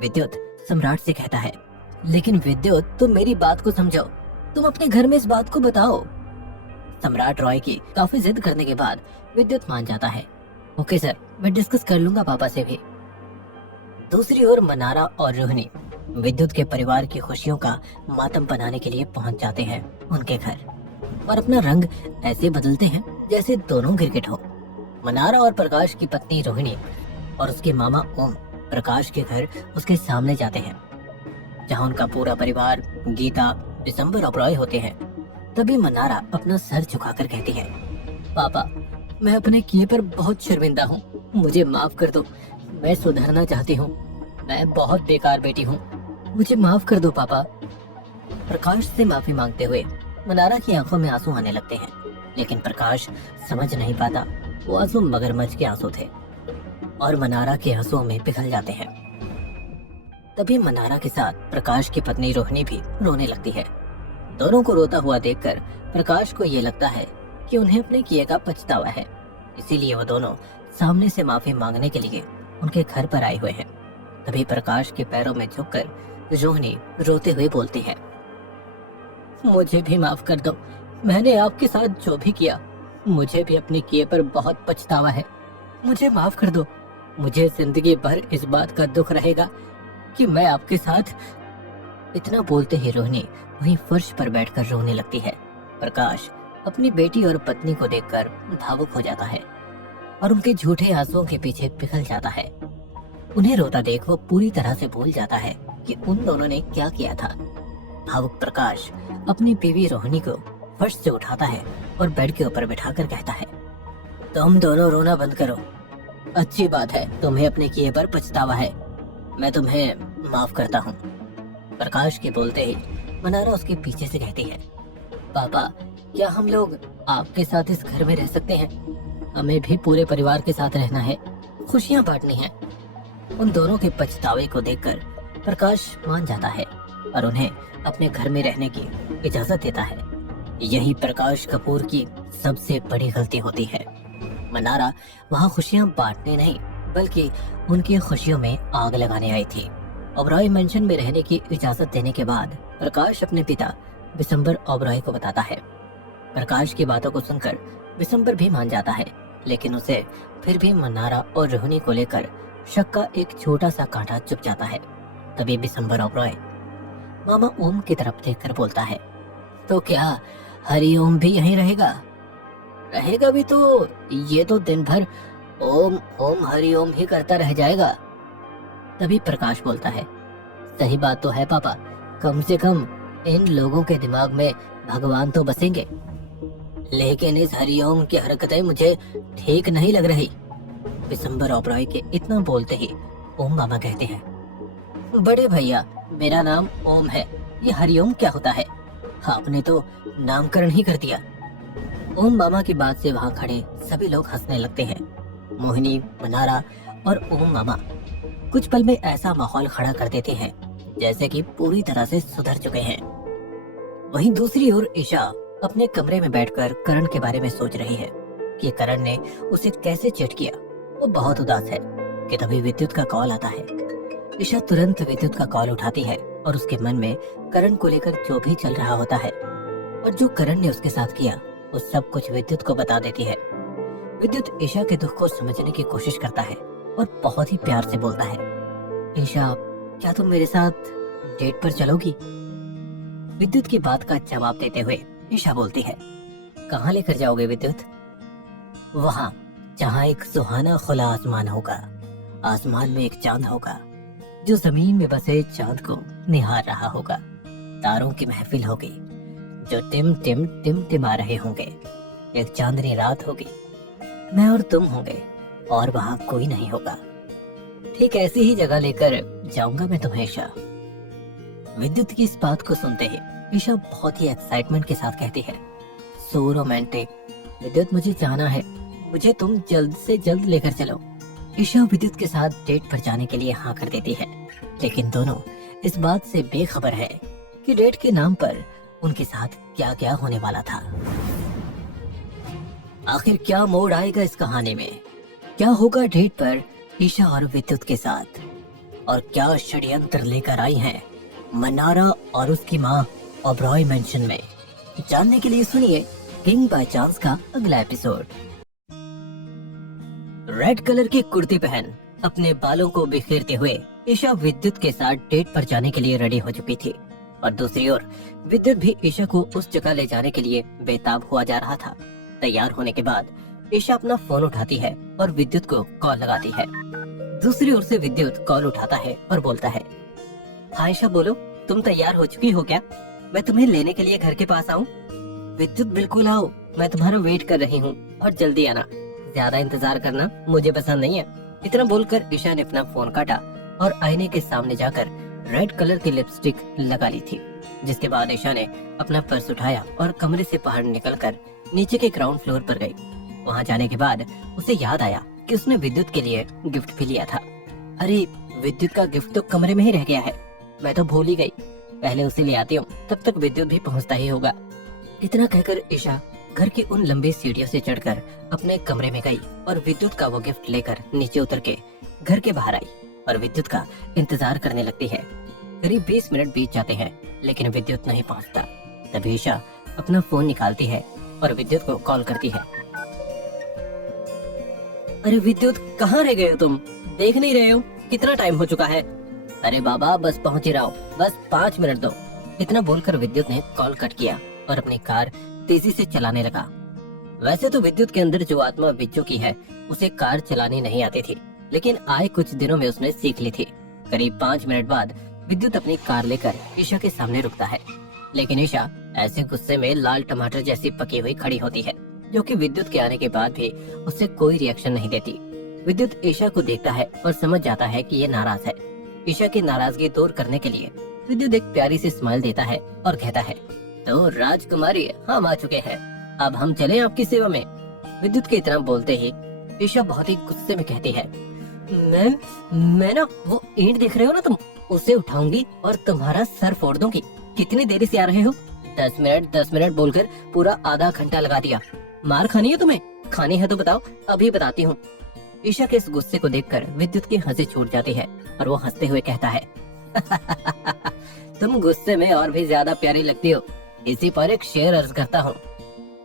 विद्युत सम्राट से कहता है, लेकिन विद्युत तुम मेरी बात को समझो, तुम अपने घर में इस बात को बताओ। सम्राट रॉय की काफी जिद करने के बाद विद्युत मान जाता है। ओके सर, मैं डिस्कस कर लूंगा पापा से भी। दूसरी ओर मनारा और रोहिणी विद्युत के परिवार की खुशियों का मातम बनाने के लिए पहुंच जाते हैं उनके घर और अपना रंग ऐसे बदलते हैं जैसे दोनों गिरगिट हो। मनारा और प्रकाश की पत्नी रोहिणी और उसके मामा ओम प्रकाश के घर उसके सामने जाते हैं, जहां उनका पूरा परिवार गीता, दिसंबर और रॉय होते हैं। तभी मनारा अपना सर झुकाकर कहती है, पापा, मैं अपने किए पर बहुत शर्मिंदा हूँ, मुझे माफ कर दो, मैं सुधरना चाहती हूँ, मैं बहुत बेकार बेटी हूँ, मुझे माफ कर दो पापा। प्रकाश से माफी मांगते हुए मनारा की आंखों में आंसू आने लगते हैं, लेकिन प्रकाश समझ नहीं पाता वो आंसू मगरमच्छ के आंसू थे और मनारा के आंसुओं में पिघल जाते हैं। तभी मनारा के साथ प्रकाश की पत्नी रोहिणी भी रोने लगती है। दोनों को रोता हुआ देखकर प्रकाश को ये लगता है कि उन्हें अपने किए का पछतावा है, इसीलिए वो दोनों सामने से माफी मांगने के लिए उनके घर पर आए हुए हैं। तभी प्रकाश के पैरों में झुककर रोहिणी रोते हुए बोलती है, मुझे भी माफ कर दो, मैंने आपके साथ जो भी किया मुझे भी अपने किए पर बहुत पछतावा है, मुझे माफ कर दो, मुझे जिंदगी भर इस बात का दुख रहेगा कि मैं आपके साथ। इतना बोलते ही रोहिणी वहीं फर्श पर बैठकर रोने लगती है। प्रकाश अपनी बेटी और पत्नी को देखकर भावुक हो जाता है और उनके झूठे आंसुओं के पीछे पिघल जाता है। उन्हें रोता देख वो पूरी तरह से भूल जाता है कि उन दोनों ने क्या किया था। भावुक प्रकाश अपनी बीवी रोहिणी को फर्श से उठाता है और बेड के ऊपर बिठाकर कहता है, तुम दोनों रोना बंद करो, अच्छी बात है तुम्हें अपने किए पर पछतावा है, मैं तुम्हें माफ करता हूँ। प्रकाश के बोलते ही मनारा उसके पीछे से कहती है, पापा, क्या हम लोग आपके साथ इस घर में रह सकते हैं? हमें भी पूरे परिवार के साथ रहना है, खुशियाँ बांटनी है। उन दोनों के पछतावे को देखकर प्रकाश मान जाता है और उन्हें अपने घर में रहने की इजाजत देता है। यही प्रकाश कपूर की सबसे बड़ी गलती होती है। मनारा वहाँ खुशियाँ बांटने नहीं बल्कि उनकी खुशियों में आग लगाने आई थी। ओबरॉय मेंशन में रहने की इजाजत देने के बाद प्रकाश अपने पिता दिसंबर ओबरॉय को बताता है। प्रकाश की बातों को सुनकर दिसंबर भी मान जाता है, लेकिन उसे फिर भी मनारा और रोहिणी को लेकर शक का एक छोटा सा कांटा चुभ जाता है। तभी दिसंबर ओबरॉय मामा ओम की तरफ देखकर बोलता है, तो क्या हरि ओम भी यहीं रहेगा? रहेगा भी तो ये तो दिन भर ओम ओम हरि ओम ही करता रह जाएगा। तभी प्रकाश बोलता है, सही बात तो है पापा, कम से कम इन लोगों के दिमाग में भगवान तो बसेंगे, लेकिन इस हरिओम की हरकतें मुझे ठीक नहीं लग रही। दिसंबर ओबरॉय के इतना बोलते ही ओम मामा कहते हैं, बड़े भैया, मेरा नाम ओम है, ये हरिओम क्या होता है? आपने तो नामकरण ही कर दिया। ओम मामा की बात से वहाँ खड़े सभी लोग हंसने लगते हैं। मोहिनी, मनारा और ओम मामा कुछ पल में ऐसा माहौल खड़ा कर देते हैं जैसे कि पूरी तरह से सुधर चुके हैं। वहीं दूसरी ओर ईशा अपने कमरे में बैठकर करण के बारे में सोच रही है कि करण ने उसे कैसे चीट किया। वो बहुत उदास है कि तभी विद्युत का कॉल आता है। ईशा तुरंत विद्युत का कॉल उठाती है और उसके मन में करण को लेकर जो भी चल रहा होता है और जो करण ने उसके साथ किया वो सब कुछ विद्युत को बता देती है। विद्युत ईशा के दुख को समझने की कोशिश करता है और बहुत ही प्यार से बोलता है, ईशा, क्या तुम मेरे साथ डेट पर चलोगी? विद्युत की बात का जवाब देते हुए ईशा बोलती है, कहाँ लेकर जाओगे विद्युत? वहाँ जहाँ एक सुहाना खुला आसमान होगा। आसमान में एक चांद होगा जो जमीन में बसे चांद को निहार रहा होगा। तारों की महफिल होगी जो टिम टिम टिम टिमा रहे होंगे। एक चांदनी रात होगी, मैं और तुम होंगे और वहाँ कोई नहीं होगा। ठीक ऐसी ही जगह लेकर जाऊंगा मैं तुम्हें ईशा। विद्युत की इस बात को सुनते ही ईशा बहुत ही एक्साइटमेंट के साथ कहती है, सो रोमांटिक। विद्युत, मुझे जाना है, मुझे तुम जल्द से जल्द लेकर चलो। ईशा विद्युत के साथ डेट पर जाने के लिए हाँ कर देती है, लेकिन दोनों इस बात से बेखबर है कि डेट के नाम पर उनके साथ क्या क्या होने वाला था। आखिर क्या मोड़ आएगा इस कहानी में? क्या होगा डेट पर ईशा और विद्युत के साथ? और क्या षड्यंत्र लेकर आई हैं मनारा और उसकी माँ ओबरॉय मेंशन में? जानने के लिए सुनिए किंग बाय चांस का अगला एपिसोड। रेड कलर की कुर्ती पहन अपने बालों को बिखेरते हुए ईशा विद्युत के साथ डेट पर जाने के लिए रेडी हो चुकी थी और दूसरी ओर विद्युत भी ईशा को उस जगह ले जाने के लिए बेताब हुआ जा रहा था। तैयार होने के बाद ईशा अपना फोन उठाती है और विद्युत को कॉल लगाती है। दूसरी ओर से विद्युत कॉल उठाता है और बोलता है, हाँ ईशा बोलो, तुम तैयार हो चुकी हो क्या? मैं तुम्हें लेने के लिए घर के पास आऊं? विद्युत, बिल्कुल आओ, मैं तुम्हारा वेट कर रही हूँ और जल्दी आना। ज्यादा इंतजार करना मुझे पसंद नहीं है। इतना बोलकर ईशा ने अपना फोन काटा और आईने के सामने जाकर रेड कलर की लिपस्टिक लगा ली थी। जिसके बाद ईशा ने अपना पर्स उठाया और कमरे से बाहर निकलकर नीचे के ग्राउंड फ्लोर पर गई। वहाँ जाने के बाद उसे याद आया कि उसने विद्युत के लिए गिफ्ट भी लिया था। अरे, विद्युत का गिफ्ट तो कमरे में ही रह गया है, मैं तो भूल ही गई। पहले उसे ले आती हूँ, तब तक विद्युत भी पहुँचता ही होगा। इतना कहकर ईशा घर की उन लंबी सीढ़ियों से चढ़कर अपने कमरे में गई और विद्युत का वो गिफ्ट लेकर नीचे उतर के घर के बाहर आई और विद्युत का इंतजार करने लगती है। करीब 20 मिनट बीत जाते हैं लेकिन विद्युत नहीं पहुंचता। तभी ईशा अपना फोन निकालती है और विद्युत को कॉल करती है। अरे विद्युत, कहाँ रह गए हो तुम? देख नहीं रहे हो कितना टाइम हो चुका है? अरे बाबा, बस पहुंच ही रहा हूँ, बस 5 मिनट दो। इतना बोलकर विद्युत ने कॉल कट किया और अपनी कार तेजी से चलाने लगा। वैसे तो विद्युत के अंदर जो आत्मा विज्जू की है उसे कार चलानी नहीं आती थी, लेकिन आए कुछ दिनों में उसने सीख ली थी। करीब 5 मिनट बाद विद्युत अपनी कार लेकर ईशा के सामने रुकता है, लेकिन ईशा ऐसे गुस्से में लाल टमाटर जैसी पकी हुई खड़ी होती है, जो कि विद्युत के आने के बाद भी उससे कोई रिएक्शन नहीं देती। विद्युत ईशा को देखता है और समझ जाता है कि ये नाराज है। ईशा की नाराजगी दूर करने के लिए विद्युत एक प्यारी सी स्माइल देता है और कहता है, तो राजकुमारी, हम आ चुके हैं, अब हम चलें आपकी सेवा में। विद्युत के इतना बोलते ही ईशा बहुत ही गुस्से में कहती है, मैं ना वो ईंट देख रहे हो ना तुम, उसे उठाऊंगी और तुम्हारा सर फोड़ दूंगी। कितनी देरी से आ रहे हो? 10 मिनट बोलकर पूरा आधा घंटा लगा दिया। मार खानी है तुम्हें? खानी है तो बताओ, अभी बताती हूँ। ईशा के इस गुस्से को देखकर विद्युत की हंसी छूट जाती है और वो हंसते हुए कहता है, तुम गुस्से में और भी ज्यादा प्यारी लगती हो। इसी पर एक शेर अर्ज करता हूँ,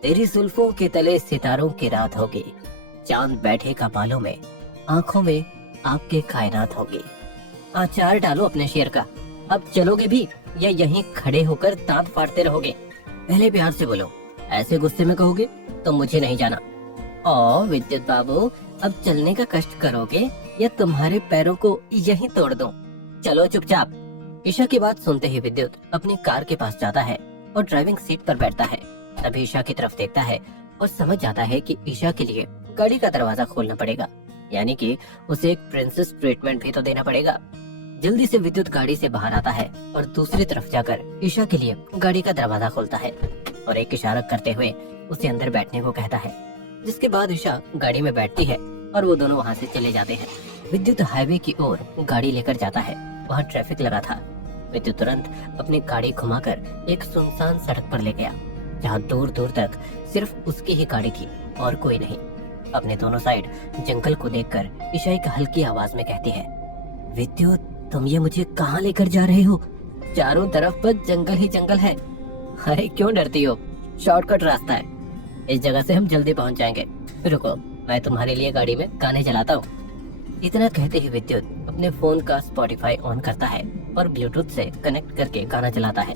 तेरी जुल्फों के तले सितारों की रात होगी, चांद बैठेगा बालों में, आंखों में आपके कायनात होगी। आचार डालो अपने शेर का। अब चलोगे भी या यहीं खड़े होकर दांत फाड़ते रहोगे? पहले प्यार से बोलो, ऐसे गुस्से में कहोगे तो मुझे नहीं जाना। ओ विद्युत बाबू, अब चलने का कष्ट करोगे या तुम्हारे पैरों को यहीं तोड़ दूं? चलो चुपचाप। ईशा की बात सुनते ही विद्युत अपनी कार के पास जाता है और ड्राइविंग सीट पर बैठता है। तभी ईशा की तरफ देखता है और समझ जाता है कि ईशा के लिए गाड़ी का दरवाजा खोलना पड़ेगा, यानी कि उसे एक प्रिंसेस ट्रीटमेंट भी तो देना पड़ेगा। जल्दी से विद्युत गाड़ी से बाहर आता है और दूसरी तरफ जाकर ईशा के लिए गाड़ी का दरवाजा खोलता है और एक इशारा करते हुए उसे अंदर बैठने को कहता है। जिसके बाद ईशा गाड़ी में बैठती है और वो दोनों वहाँ से चले जाते हैं। विद्युत हाईवे की ओर गाड़ी लेकर जाता है। वहाँ ट्रैफिक लगा था। विद्युत तुरंत अपनी गाड़ी घुमाकर एक सुनसान सड़क पर ले गया, जहाँ दूर दूर तक सिर्फ उसकी ही गाड़ी थी और कोई नहीं। अपने दोनों साइड जंगल को देखकर ईशा एक हल्की आवाज में कहती है, विद्युत, तुम ये मुझे कहाँ लेकर जा रहे हो? चारों तरफ बस जंगल ही जंगल है। अरे क्यों डरती हो? शॉर्टकट रास्ता है, इस जगह से हम जल्दी पहुंच जाएंगे। रुको, मैं तुम्हारे लिए गाड़ी में गाने चलाता हूँ। इतना कहते ही विद्युत अपने फोन का स्पॉटिफाई ऑन करता है और ब्लूटूथ से कनेक्ट करके गाना चलाता है।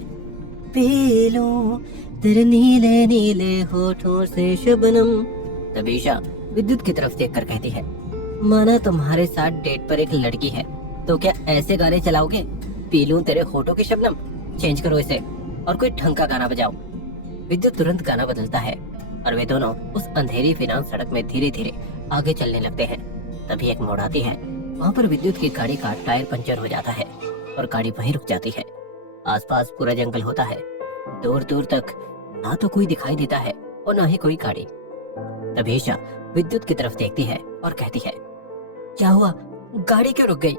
पी लूं तेरे नीले नीले होठों से शबनम। तभी ईशा विद्युत की तरफ देखकर कहती है, माना तुम्हारे साथ डेट पर एक लड़की है तो क्या ऐसे गाने चलाओगे? पी लूं तेरे होठों की शबनम, चेंज करो इसे और कोई ढंग का गाना बजाओ। विद्युत तुरंत गाना बदलता है और वे दोनों उस अंधेरी फिनांस सड़क में धीरे धीरे आगे चलने लगते हैं। तभी एक मोड़ आती है, वहाँ पर विद्युत की गाड़ी का टायर पंचर हो जाता है और गाड़ी वहीं रुक जाती है। आसपास पूरा जंगल होता है, दूर दूर तक ना तो कोई दिखाई देता है और ना ही कोई गाड़ी। तभी ईशा विद्युत की तरफ देखती है और कहती है, क्या हुआ? गाड़ी क्यों रुक गई?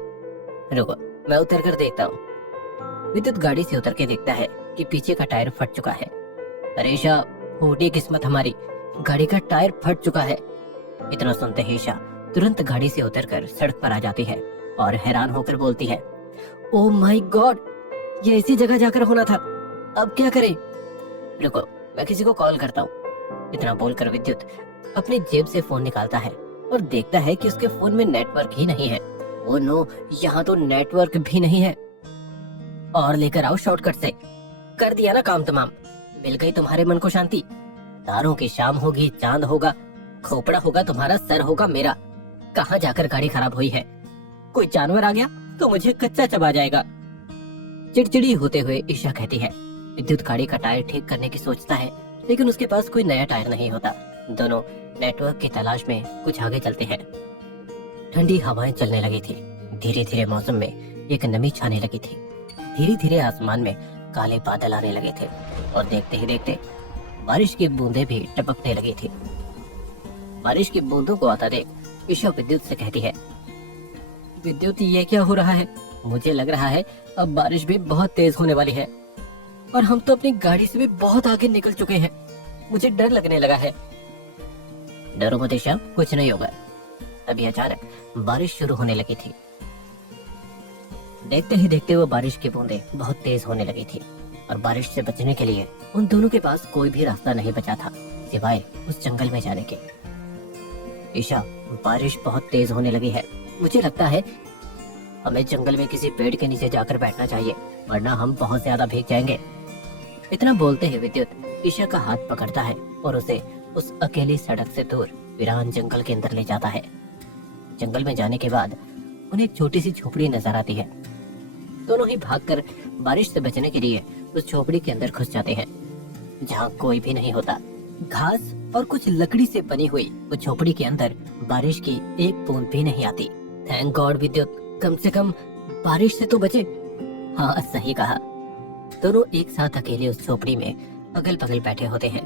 रुको, मैं उतर कर देखता हूँ। विद्युत गाड़ी से उतर के देखता है कि पीछे का टायर फट चुका है। अरे ईशा, फूटी किस्मत हमारी, गाड़ी का टायर फट चुका है। इतना सुनते ही ईशा तुरंत गाड़ी से उतरकर सड़क पर आ जाती है और हैरान होकर बोलती है, ओह माय गॉड, ये इसी जगह जाकर होना था, अब क्या करें? रुको, मैं किसी को कॉल करता हूँ। इतना बोलकर विद्युत अपनी जेब से फोन निकालता है और देखता है कि उसके फोन में नेटवर्क ही नहीं है। ओ नो, यहाँ तो नेटवर्क भी नहीं है। और लेकर आओ शॉर्टकट से। कर दिया ना काम तमाम, मिल गई तुम्हारे मन को शांति। तारों की शाम होगी, चांद होगा, खोपड़ा होगा तुम्हारा, सर होगा मेरा। कहाँ जाकर गाड़ी खराब हुई है? कोई जानवर आ गया तो मुझे कच्चा चबा जाएगा। चिड़चिड़ी होते हुए ईशा कहती है। विद्युत गाड़ी का टायर ठीक करने की सोचता है, लेकिन उसके पास कोई नया टायर नहीं होता। दोनों नेटवर्क की तलाश में कुछ आगे चलते हैं। ठंडी हवाएं चलने लगी थी। धीरे धीरे मौसम में एक नमी छाने लगी थी। धीरे धीरे आसमान में काले बादल आने लगे थे और देखते ही देखते बारिश की बूंदें भी टपकने लगी थी। बारिश की बूंदों को आता देख ईशा विद्युत से कहती है, विद्युत, ये क्या हो रहा है? मुझे लग रहा है अब बारिश भी बहुत तेज होने वाली है और हम तो अपनी गाड़ी से भी बहुत आगे निकल चुके हैं। मुझे डर लगने लगा है। डरो मत ईशा, कुछ नहीं होगा। अभी अचानक बारिश शुरू होने लगी थी। देखते ही देखते वो बारिश की बूंदें बहुत तेज होने लगी थी और बारिश से बचने के लिए उन दोनों के पास कोई भी रास्ता नहीं बचा था सिवाय उस जंगल में जाने के। ईशा, बारिश बहुत तेज होने लगी है, मुझे लगता है हमें जंगल में किसी पेड़ के नीचे जाकर बैठना चाहिए, वरना हम बहुत ज्यादा भीग जाएंगे। इतना बोलते ही विद्युत ईशा का हाथ पकड़ता है और उसे उस अकेली सड़क से दूर वीरान जंगल के अंदर ले जाता है। जंगल में जाने के बाद उन्हें एक छोटी सी झोपड़ी नजर आती है। दोनों ही भागकर बारिश से बचने के लिए उस झोपड़ी के अंदर घुस जाते हैं, जहाँ कोई भी नहीं होता। घास और कुछ लकड़ी से बनी हुई उस झोपड़ी के अंदर बारिश की एक बूंद भी नहीं आती। थैंक गॉड विद्युत, कम से कम बारिश से तो बचे। हाँ, सही कहा। दोनों एक साथ अकेले उस झोपड़ी में अगल बगल बैठे होते हैं।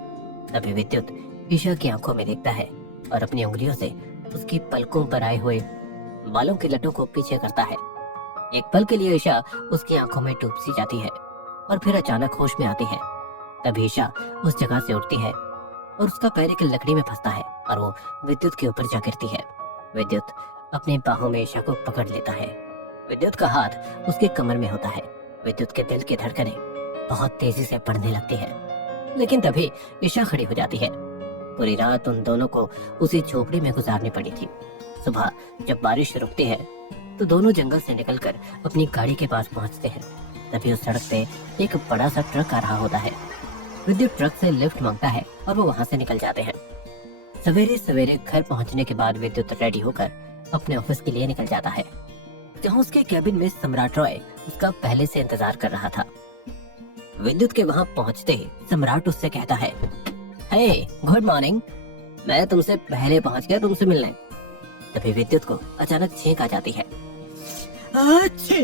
तभी विद्युत ईशा की आंखों में देखता है और अपनी उंगलियों से उसकी पलकों पर आए हुए बालों के लटों को पीछे करता है। एक पल के लिए ईशा उसकी आंखों में डूब सी जाती है और फिर अचानक होश में आती है। तभी ईशा उस जगह से उठती है और उसका पैर एक लकड़ी में फंसता है और वो विद्युत के ऊपर जा गिरती है। विद्युत अपनी बाहों में ईशा को पकड़ लेता है। विद्युत का हाथ उसके कमर में होता है। विद्युत के दिल की धड़कनें बहुत तेजी से बढ़ने लगती है, लेकिन तभी ईशा खड़ी हो जाती है। पूरी रात उन दोनों को उसी झोपड़ी में गुजारनी पड़ी थी। सुबह जब बारिश रुकती है तो दोनों जंगल से निकलकर अपनी गाड़ी के पास पहुंचते हैं। तभी उस सड़क पे एक बड़ा सा ट्रक आ रहा होता है। विद्युत ट्रक से लिफ्ट मांगता है और वो वहां से निकल जाते हैं। सवेरे सवेरे घर पहुंचने के बाद विद्युत रेडी होकर अपने ऑफिस के लिए निकल जाता है, जहाँ उसके कैबिन में सम्राट रॉय उसका पहले से इंतजार कर रहा था। विद्युत के वहां पहुंचते ही सम्राट उससे कहता है, हे गुड मॉर्निंग, मैं तुमसे पहले पहुंच गया तुमसे मिलने। तभी विद्युत को अचानक छींक आ जाती है। अच्छे।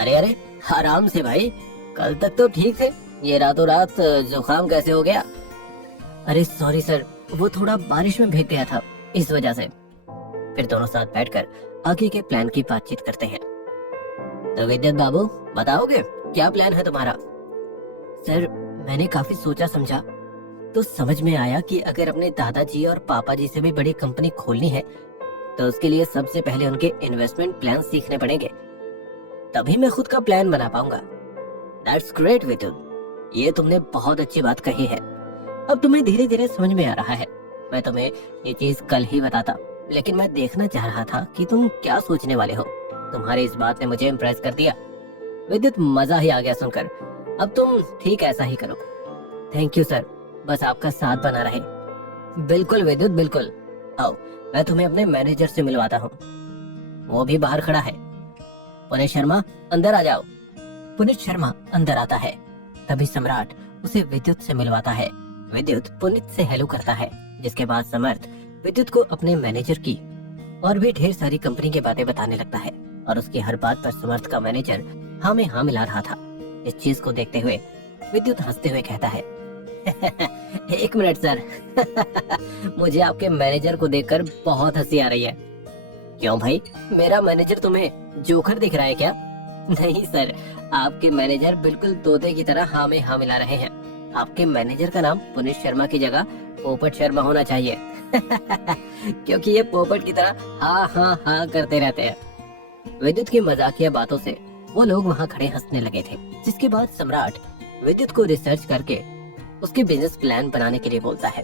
अरे अरे, आराम से भाई, कल तक तो ठीक थे, ये रातों रात जुकाम कैसे हो गया? अरे सॉरी सर, वो थोड़ा बारिश में भीग गया था, इस वजह से। फिर दोनों साथ बैठकर आगे के प्लान की बातचीत करते हैं। तो विद्युत बाबू, बताओगे क्या प्लान है तुम्हारा? सर, मैंने काफी सोचा समझा तो समझ में आया कि अगर अपने दादाजी और पापा जी से भी बड़ी कंपनी खोलनी है तो उसके लिए सबसे पहले उनके इन्वेस्टमेंट प्लान सीखने पड़ेंगे, तभी मैं खुद का प्लान बना पाऊंगा। दैट्स ग्रेट विद्युत, ये तुमने बहुत अच्छी बात कही है। अब तुम्हें धीरे धीरे समझ में आ रहा है। मैं तुम्हें ये चीज कल ही बताता, लेकिन मैं देखना चाह रहा था कि तुम क्या सोचने वाले हो। तुम्हारी इस बात ने मुझे इम्प्रेस कर दिया विद्युत, मजा ही आ गया सुनकर। अब तुम ठीक ऐसा ही करो। थैंक यू सर, बस आपका साथ बना रहे। बिल्कुल विद्युत बिल्कुल। आओ मैं तुम्हें अपने मैनेजर से मिलवाता हूँ, वो भी बाहर खड़ा है। पुनीत शर्मा अंदर आ जाओ। पुनीत शर्मा अंदर आता है। तभी सम्राट उसे विद्युत से मिलवाता है। विद्युत पुनीत से हेलो करता है, जिसके बाद समर्थ विद्युत को अपने मैनेजर की और भी ढेर सारी कंपनी की बातें बताने लगता है और उसकी हर बात पर समर्थ का मैनेजर हाँ में हाँ मिला रहा था। इस चीज को देखते हुए विद्युत हंसते हुए कहता है एक मिनट सर मुझे आपके मैनेजर को देखकर बहुत हंसी आ रही है। क्यों भाई, मेरा मैनेजर तुम्हें जोकर दिख रहा है क्या? नहीं सर, आपके मैनेजर बिल्कुल तोते की तरह हाँ में हाँ मिला रहे हैं। आपके मैनेजर का नाम पुनीत शर्मा की जगह पोपट शर्मा होना चाहिए क्योंकि ये पोपट की तरह हाँ हाँ हाँ करते रहते हैं। विद्युत की मजाकिया बातों से वो लोग वहाँ खड़े हंसने लगे थे, जिसके बाद सम्राट विद्युत को रिसर्च करके उसके बिजनेस प्लान बनाने के लिए बोलता है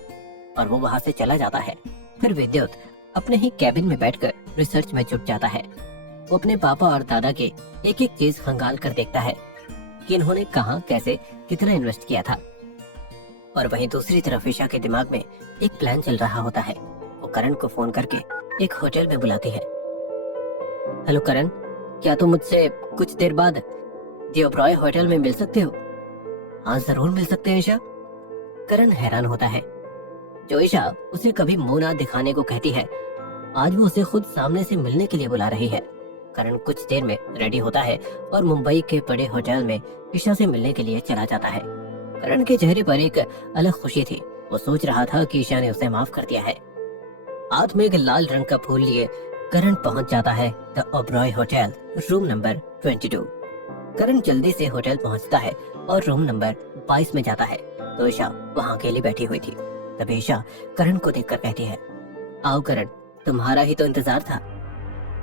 और वो वहाँ से चला जाता है। फिर विद्युत अपने ही कैबिन में बैठकर रिसर्च में जुट जाता है। वो अपने पापा और दादा के एक एक चीज खंगाल कर देखता है कि इन्होंने कहाँ कैसे कितना इन्वेस्ट किया था। और वहीं दूसरी तरफ ईशा के दिमाग में एक प्लान चल रहा होता है। वो करण को फोन करके एक होटल में बुलाती है। हेलो करण, क्या तुम मुझसे कुछ देर बाद दी ओबरॉय होटल में मिल सकते हो? हाँ जरूर मिल सकते हैं ईशा। करण हैरान होता है। जो ईशा उसे कभी मुंह ना दिखाने को कहती है, आज वो उसे खुद सामने से मिलने के लिए बुला रही है। करण कुछ देर में रेडी होता है और मुंबई के बड़े होटल में ईशा से मिलने के लिए चला जाता है। करण के चेहरे पर एक अलग खुशी थी। वो सोच रहा था कि ईशा ने उसे माफ कर दिया है। हाथ में एक लाल रंग का फूल लिए करण पहुंच जाता है the Oberoi hotel, room number 22। करण जल्दी से होटल पहुंचता है और रूम नंबर 22 में जाता है तो ईशा वहाँ अकेली बैठी हुई थी। तब ईशा करण को देखकर कहती है, आओ करण, तुम्हारा ही तो इंतजार था।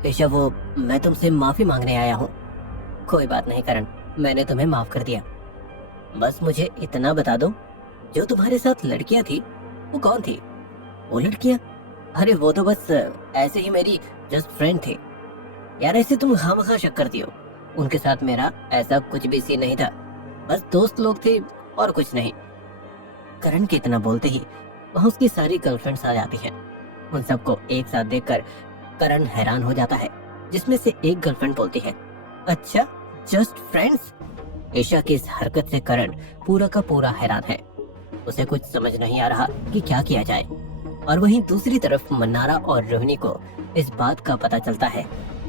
ईशा, वो मैं तुमसे माफी मांगने आया हूँ। कोई बात नहीं करण, मैंने तुम्हें माफ कर दिया। बस मुझे इतना बता दो, जो तुम्हारे साथ लड़कियां थी वो कौन थी? वो लड़कियां? अरे वो तो बस ऐसे ही मेरी जस्ट फ्रेंड थे। यार ऐसे तुम खामखा शक करती हो, उनके साथ मेरा ऐसा कुछ भी सीन नहीं था, बस दोस्त लोग थे और कुछ नहीं। करण के इतना बोलते ही वहाँ उसकी सारी गर्लफ्रेंड्स आ जाती हैं। उन सबको एक साथ देखकर करण हैरान हो जाता है, जिसमें से एक गर्लफ्रेंड बोलती है, अच्छा जस्ट फ्रेंड्स? ईशा की इस हरकत से करण पूरा का पूरा हैरान है। उसे कुछ समझ नहीं आ रहा कि क्या किया जाए। और वहीं दूसरी तरफ मन्नारा और रोहिणी को इस बात का पता चलता है।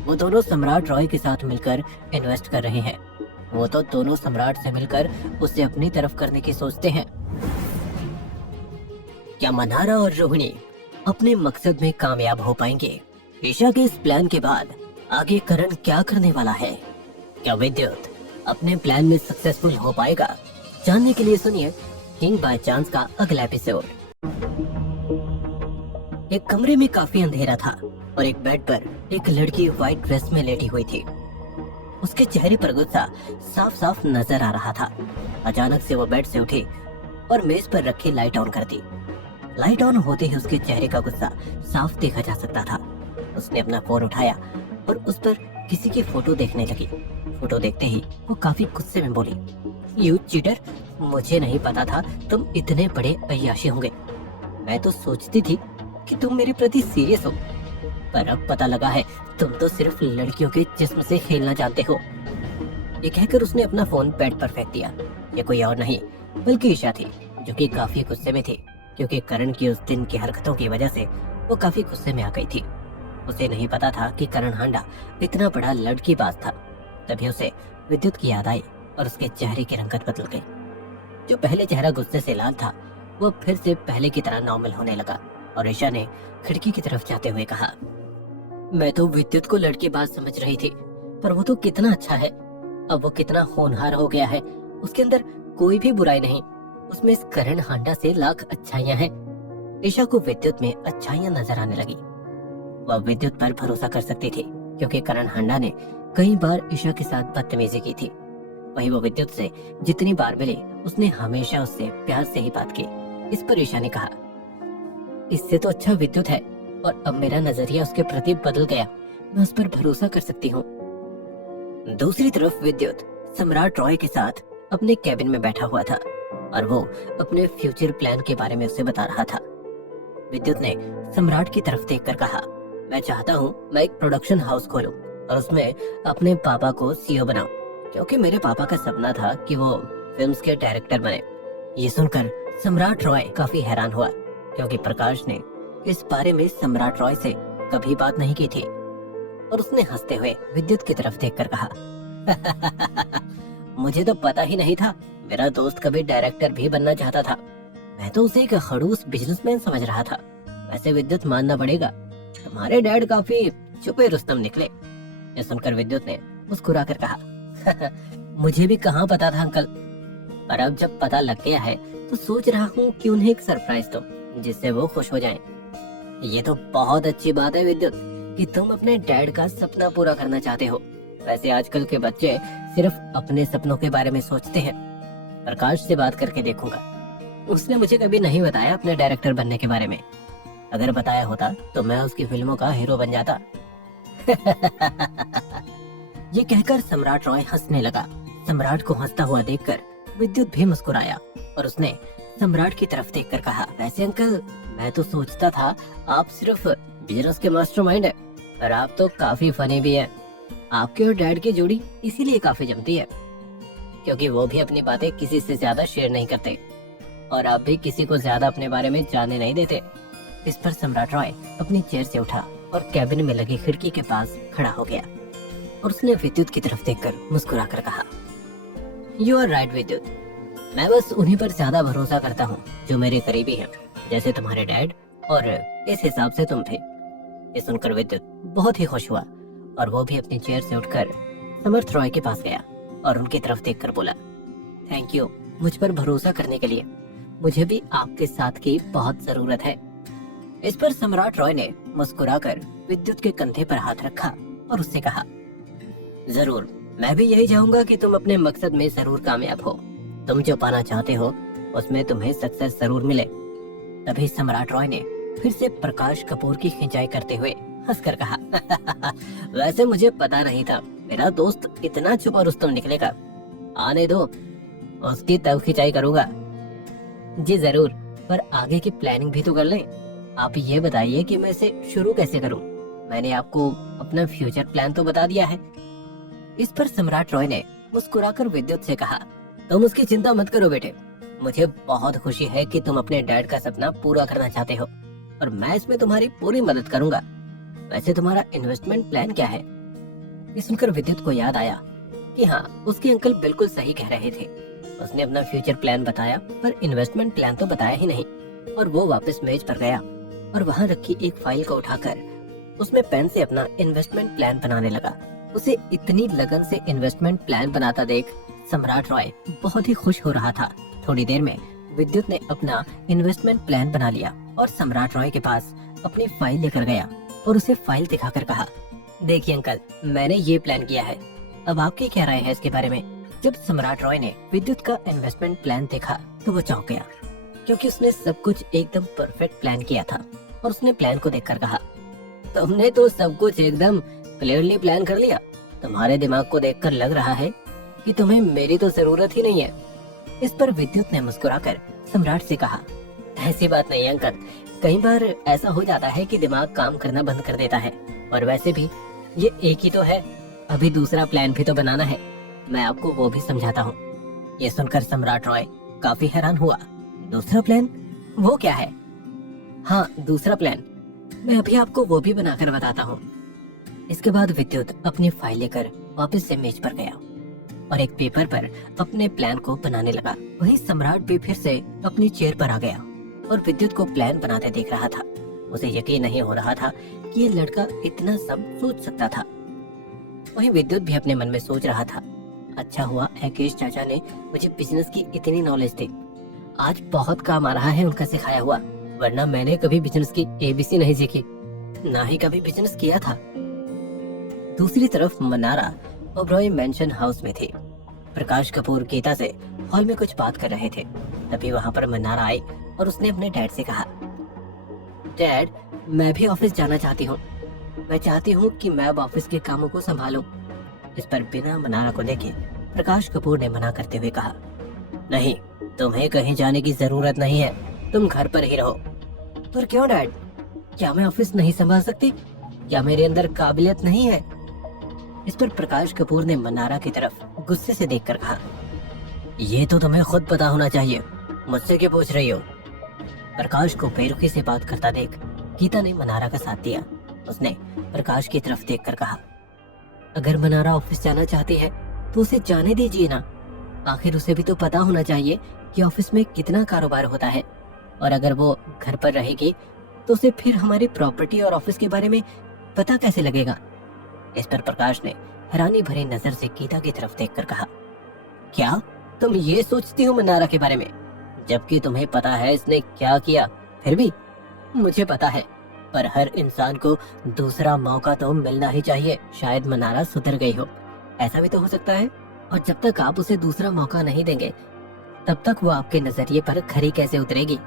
वो दोनों सम्राट रॉय के साथ मिलकर इन्वेस्ट कर रहे हैं। वो तो दोनों सम्राट से मिलकर उसे अपनी तरफ करने की सोचते हैं। क्या मन्नारा और रोहिणी अपने मकसद में कामयाब हो पाएंगे? ईशा के इस प्लान के बाद आगे करण क्या करने वाला है? क्या विद्युत अपने प्लान में सक्सेसफुल हो पाएगा? जानने के लिए सुनिए किंग बाय चांस का अगला एपिसोड। एक कमरे में काफी अंधेरा था और एक बेड पर एक लड़की व्हाइट ड्रेस में लेटी हुई थी। उसके चेहरे पर गुस्सा साफ साफ नजर आ रहा था। अचानक से वो बेड से उठी और मेज पर रखी लाइट ऑन कर दी। लाइट ऑन होते ही उसके चेहरे का गुस्सा साफ देखा जा सकता था। उसने अपना फोन उठाया और उस पर किसी की फोटो देखने लगी। फोटो देखते ही वो काफी गुस्से में बोली, यू चीटर, मुझे नहीं पता था तुम इतने बड़े अय्याशी होंगे। मैं तो सोचती थी कि तुम मेरे प्रति सीरियस हो, पर अब पता लगा है तुम तो सिर्फ लड़कियों के जिस्म से खेलना जानते हो। ये कहकर उसने अपना फोन बेड पर फेंक दिया। ये कोई और नहीं बल्कि ईशा थी, जो कि काफी गुस्से में थी, क्योंकि करण की उस दिन की हरकतों की वजह से वो काफी गुस्से में आ गई थी। उसे नहीं पता था कि करण हांडा इतना बड़ा लड़कीबाज था। तभी उसे विद्युत की याद आई और उसके चेहरे की रंगत बदल गई। जो पहले चेहरा गुस्से से लाल था वो फिर से पहले की तरह नॉर्मल होने लगा और ईशा ने खिड़की की तरफ जाते हुए कहा, मैं तो विद्युत को लड़कीबाज समझ रही थी, पर वो तो कितना अच्छा है। अब वो कितना होनहार हो गया है, उसके अंदर कोई भी बुराई नहीं। उसमें इस करण हांडा से लाख अच्छाइयां हैं। ईशा को विद्युत में अच्छाइयां नजर आने लगी। वह विद्युत पर भरोसा कर सकती थी क्योंकि करण हांडा ने कई बार ईशा के साथ बदतमीजी की थी। वही वो विद्युत से जितनी बार मिली उसने हमेशा उससे प्यार से ही बात की। इस पर ईशा ने कहा, इससे तो अच्छा विद्युत है और अब मेरा नजरिया उसके प्रति बदल गया, मैं उस पर भरोसा कर सकती हूँ। दूसरी तरफ विद्युत सम्राट रॉय के साथ अपने कैबिन में बैठा हुआ था और वो अपने फ्यूचर प्लान के बारे में उसे बता रहा था। विद्युत ने सम्राट की तरफ देखकर कहा, मैं चाहता हूँ मैं एक प्रोडक्शन हाउस खोलूं और उसमें अपने पापा को सीईओ बनाऊं, क्योंकि मेरे पापा का सपना था कि वो फिल्म्स के डायरेक्टर बने। ये सुनकर सम्राट रॉय काफी हैरान हुआ क्योंकि प्रकाश ने इस बारे में सम्राट रॉय से कभी बात नहीं की थी और उसने हंसते हुए विद्युत की तरफ देखकर कहा, मुझे तो पता ही नहीं था मेरा दोस्त कभी डायरेक्टर भी बनना चाहता था। मैं तो उसे एक खड़ूस बिजनेसमैन समझ रहा था। वैसे विद्युत मानना पड़ेगा, तुम्हारे डैड काफी छुपे रुस्तम निकले। यह सुनकर विद्युत ने मुस्कुरा कर कहा, मुझे भी कहाँ पता था अंकल, पर अब जब पता लग गया है तो सोच रहा हूँ कि उन्हें एक सरप्राइज दो जिससे वो खुश हो जाएं। ये तो बहुत अच्छी बात है विद्युत कि तुम अपने डैड का सपना पूरा करना चाहते हो। वैसे आजकल के बच्चे सिर्फ अपने सपनों के बारे में सोचते हैं। प्रकाश से बात करके देखूंगा, उसने मुझे कभी नहीं बताया अपने डायरेक्टर बनने के बारे में। अगर बताया होता तो मैं उसकी फिल्मों का हीरो बन जाता। ये कहकर सम्राट रॉय हंसने लगा। सम्राट को हंसता हुआ देखकर विद्युत भी मुस्कुराया और उसने सम्राट की तरफ देखकर कहा, वैसे अंकल मैं तो सोचता था आप सिर्फ बिजनेस के मास्टरमाइंड है, पर आप तो काफी फनी भी है। आपके और डैड की जोड़ी इसीलिए काफी जमती है क्योंकि वो भी अपनी बातें किसी से ज्यादा शेयर नहीं करते और आप भी किसी को ज्यादा अपने बारे में जानने नहीं देते। इस पर सम्राट रॉय अपनी चेयर से उठा और कैबिन में लगी खिड़की के पास खड़ा हो गया और उसने विद्युत की तरफ देखकर मुस्कुरा कर कहा, यू आर राइट विद्युत, मैं बस उन्हीं पर ज्यादा भरोसा करता हूँ जो मेरे करीबी हैं, जैसे तुम्हारे डैड और इस हिसाब से तुम थे। ये सुनकर विद्युत बहुत ही खुश हुआ और वो भी अपनी चेयर से उठकर समर्थ रॉय के पास गया और उनकी तरफ देखकर बोला, थैंक यू मुझ पर भरोसा करने के लिए, मुझे भी आपके साथ की बहुत जरूरत है। इस पर सम्राट रॉय ने मुस्कुराकर विद्युत के कंधे पर हाथ रखा और उससे कहा, जरूर, मैं भी यही चाहूंगा कि तुम अपने मकसद में जरूर कामयाब हो। तुम जो पाना चाहते हो उसमें तुम्हें सक्सेस जरूर मिले। तभी सम्राट रॉय ने फिर से प्रकाश कपूर की खिंचाई करते हुए हंसकर कहा, वैसे मुझे पता नहीं था मेरा दोस्त इतना छुपा रुस्तम निकलेगा। आने दो, उसकी तब खिंचाई करूंगा। जी जरूर, पर आगे की प्लानिंग भी तो कर लें। आप ये बताइए कि मैं इसे शुरू कैसे करूं? मैंने आपको अपना फ्यूचर प्लान तो बता दिया है। इस पर सम्राट रॉय ने मुस्कुराकर विद्युत से कहा, तुम उसकी चिंता मत करो बेटे, मुझे बहुत खुशी है कि तुम अपने डैड का सपना पूरा करना चाहते हो और मैं इसमें तुम्हारी पूरी मदद करूंगा। वैसे तुम्हारा इन्वेस्टमेंट प्लान क्या है? ये सुनकर विद्युत को याद आया कि हाँ, उसके अंकल बिल्कुल सही कह रहे थे। उसने अपना फ्यूचर प्लान बताया पर इन्वेस्टमेंट प्लान तो बताया ही नहीं और वो वापस मेज पर गया और वहाँ रखी एक फाइल को उठाकर उसमें पेन से अपना इन्वेस्टमेंट प्लान बनाने लगा। उसे इतनी लगन से इन्वेस्टमेंट प्लान बनाता देख सम्राट रॉय बहुत ही खुश हो रहा था। थोड़ी देर में विद्युत ने अपना इन्वेस्टमेंट प्लान बना लिया और सम्राट रॉय के पास अपनी फाइल लेकर गया और उसे फाइल दिखाकर कहा, देखिए अंकल, मैंने ये प्लान किया है, अब आपकी क्या राय है इसके बारे में? जब सम्राट रॉय ने विद्युत का इन्वेस्टमेंट प्लान देखा तो वो चौंक गया क्योंकि उसने सब कुछ एकदम परफेक्ट प्लान किया था और उसने प्लान को देखकर कहा, तुमने तो सब कुछ एकदम क्लियरली प्लान कर लिया। तुम्हारे दिमाग को देखकर लग रहा है कि तुम्हें मेरी तो जरूरत ही नहीं है। इस पर विद्युत ने मुस्कुराकर सम्राट से कहा, ऐसी बात नहीं अंकल, कई बार ऐसा हो जाता है कि दिमाग काम करना बंद कर देता है और वैसे भी ये एक ही तो है, अभी दूसरा प्लान भी तो बनाना है, मैं आपको वो भी समझाता हूँ। ये सुनकर सम्राट रॉय काफी हैरान हुआ। दूसरा प्लान? वो क्या है? हाँ, दूसरा प्लान मैं अभी आपको वो भी बनाकर बताता हूँ। इसके बाद विद्युत अपनी फाइल लेकर वापस से मेज पर गया और एक पेपर पर अपने प्लान को बनाने लगा। वहीं सम्राट भी फिर से अपनी चेयर पर आ गया और विद्युत को प्लान बनाते देख रहा था। उसे यकीन नहीं हो रहा था कि ये लड़का इतना सब सोच सकता था। वहीं विद्युत भी अपने मन में सोच रहा था, अच्छा हुआ एकेश चाचा ने मुझे बिजनेस की इतनी नॉलेज दी, आज बहुत काम आ रहा है उनका सिखाया हुआ, वरना मैंने कभी बिजनेस की एबीसी नहीं सीखी, ना ही कभी बिजनेस किया था। दूसरी तरफ मनारा ओबरॉय मेंशन हाउस में थी। प्रकाश कपूर गीता से हॉल में कुछ बात कर रहे थे। तभी वहां पर मनारा आई और उसने अपने डैड से कहा, डैड, मैं भी ऑफिस जाना चाहती हूँ। मैं चाहती हूँ कि मैं अब ऑफिस के कामों को संभालूं। इस पर बिना मनारा को देखे प्रकाश कपूर ने मना करते हुए कहा, नहीं, तुम्हें कहीं जाने की जरूरत नहीं है, तुम घर पर ही रहो। पर क्यों डैड? क्या मैं ऑफिस नहीं संभाल सकती? क्या मेरे अंदर काबिलियत नहीं है? इस पर प्रकाश कपूर ने मनारा की तरफ गुस्से से देखकर कहा, ये तो तुम्हें खुद पता होना चाहिए, मुझसे क्यों पूछ रही हो? प्रकाश को बेरुखी से बात करता देख गीता ने मनारा का साथ दिया। उसने प्रकाश की तरफ देखकर कहा, अगर मनारा ऑफिस जाना चाहती है तो उसे जाने दीजिए ना। आखिर उसे भी तो पता होना चाहिए कि ऑफिस में कितना कारोबार होता है, और अगर वो घर पर रहेगी तो उसे फिर हमारी प्रॉपर्टी और ऑफिस के बारे में पता कैसे लगेगा? इस पर प्रकाश ने हैरानी भरी नजर से गीता की तरफ देखकर कहा, क्या तुम ये सोचती हो मनारा के बारे में, जबकि तुम्हें पता है इसने क्या किया? फिर भी मुझे पता है, पर हर इंसान को दूसरा मौका तो मिलना ही चाहिए। शायद मनारा सुधर गई हो, ऐसा भी तो हो सकता है। और जब तक आप उसे दूसरा मौका नहीं देंगे तब तक वो आपके नजरिए पर खरी कैसे उतरेगी?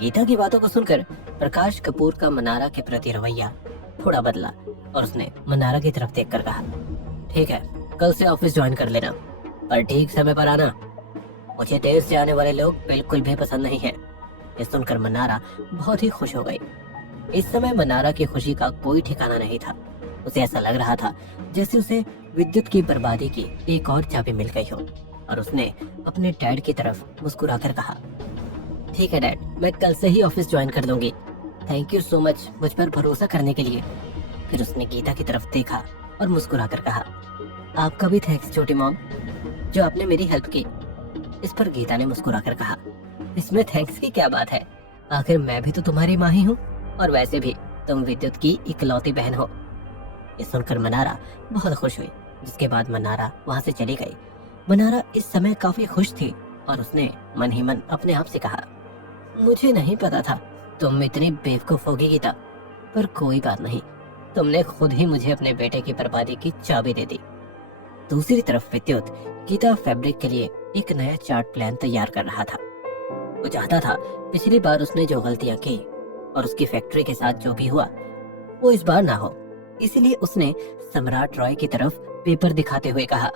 गीता की बातों को सुनकर प्रकाश कपूर का मनारा के प्रति रवैया थोड़ा बदला और उसने मनारा की तरफ देखकर कहा, ठीक है, कल से ऑफिस ज्वाइन कर लेना, पर ठीक समय पर आना। मुझे देर से आने वाले लोग बिल्कुल भी पसंद नहीं है। ये सुनकर मनारा बहुत ही खुश हो गई। इस समय मनारा की खुशी का कोई ठिकाना नहीं था। उसे ऐसा लग रहा था जैसे उसे विद्युत की बर्बादी की एक और चाबी मिल गई हो। और उसने अपने डैड की तरफ मुस्कुराकर कहा, ठीक है डैड, मैं कल से ही ऑफिस ज्वाइन कर लूंगी। थैंक यू सो मच मुझ पर भरोसा करने के लिए। फिर उसने गीता की तरफ देखा और मुस्कुराकर कहा, आपका भी थैंक्स छोटी मॉम, जो आपने मेरी हेल्प की। इस पर गीता ने मुस्कुराकर कहा, इसमें थैंक्स की क्या बात है, आखिर मैं भी तो तुम्हारी माँ ही हूँ, और वैसे भी तुम विद्युत की इकलौती बहन हो। ये सुनकर मनारा बहुत खुश हुई, जिसके बाद मनारा वहाँ से चली गई। मनारा इस समय काफी खुश थी और उसने मन ही मन अपने आप से कहा, मुझे नहीं पता था तुम इतनी बेवकूफ होगी गीता, पर कोई बात नहीं, तुमने खुद ही मुझे अपने बेटे की बर्बादी की चाबी दे दी। दूसरी तरफ विद्युत गीता फैब्रिक के लिए एक नया चार्ट प्लान तैयार कर रहा था। वो चाहता था पिछली बार उसने जो गलतियां की और उसकी फैक्ट्री के साथ जो भी हुआ वो इस बार ना हो। इसीलिए उसने सम्राट रॉय की तरफ पेपर दिखाते हुए कहा,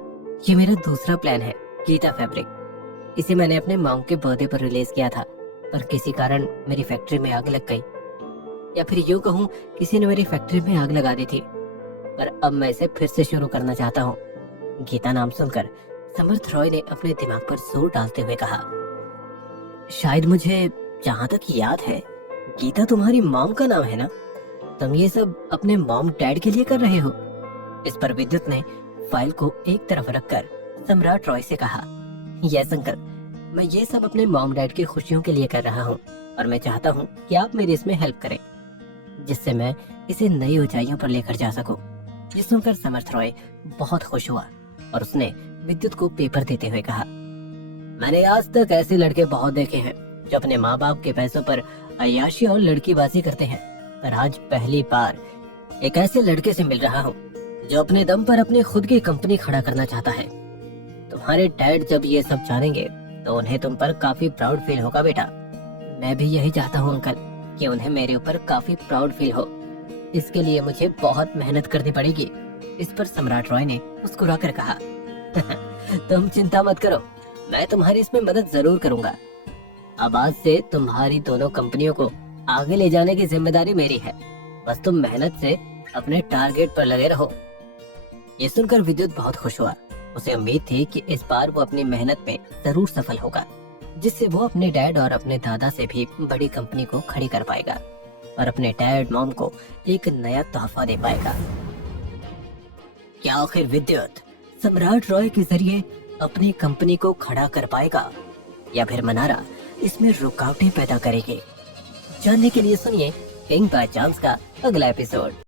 ये मेरा दूसरा प्लान है, गीता फैब्रिक। इसे मैंने अपने मॉम के बर्थडे पर रिलीज किया था, पर किसी कारण मेरी फैक्ट्री में आग लग गई, या फिर यूं कहूँ किसी ने मेरी फैक्ट्री में आग लगा दी थी। पर अब मैं इसे फिर से शुरू करना चाहता हूँ। गीता नाम सुनकर समर्थ रॉय ने अपने दिमाग पर जोर डालते हुए कहा, शायद मुझे जहाँ तक याद है गीता तुम्हारी मॉम का नाम है ना? तुम ये सब अपने मॉम डैड के लिए कर रहे हो? इस पर विद्युत ने फाइल को एक तरफ रखकर सम्राट रॉय से कहा, यस अंकल, मैं ये सब अपने मॉम डैड की खुशियों के लिए कर रहा हूँ, और मैं चाहता हूँ कि आप मेरी इसमें हेल्प करें, जिससे मैं इसे नई ऊंचाइयों पर लेकर जा सकूं। ये सुनकर समर्थ रॉय बहुत खुश हुआ और उसने विद्युत को पेपर देते हुए कहा, मैंने आज तक ऐसे लड़के बहुत देखे हैं जो अपने माँ बाप के पैसों पर अय्याशी और लड़कीबाजी करते हैं, पर आज पहली बार एक ऐसे लड़के से मिल रहा हूँ जो अपने दम पर अपनी खुद की कंपनी खड़ा करना चाहता है। तुम्हारे डैड जब ये सब जानेंगे तो उन्हें तुम पर काफी प्राउड फील होगा बेटा। मैं भी यही चाहता हूँ अंकल, कि उन्हें मेरे ऊपर काफी प्राउड फील हो। इसके लिए मुझे बहुत मेहनत करनी पड़ेगी। इस पर सम्राट रॉय ने मुस्कुराकर कहा, तुम चिंता मत करो, मैं तुम्हारी इसमें मदद जरूर करूंगा। अब आज से तुम्हारी दोनों कंपनियों को आगे ले जाने की जिम्मेदारी मेरी है, बस तुम मेहनत से अपने टारगेट पर लगे रहो। ये सुनकर विद्युत बहुत खुश हुआ। उसे उम्मीद थी कि इस बार वो अपनी मेहनत में जरूर सफल होगा, जिससे वो अपने डैड और अपने दादा से भी बड़ी कंपनी को खड़ी कर पाएगा और अपने डैड मॉम को एक नया तोहफा दे पाएगा। क्या आखिर विद्युत सम्राट रॉय के जरिए अपनी कंपनी को खड़ा कर पाएगा, या फिर मनारा इसमें रुकावटें पैदा करेगी? जानने के लिए सुनिए किंग बाय चांस का अगला एपिसोड।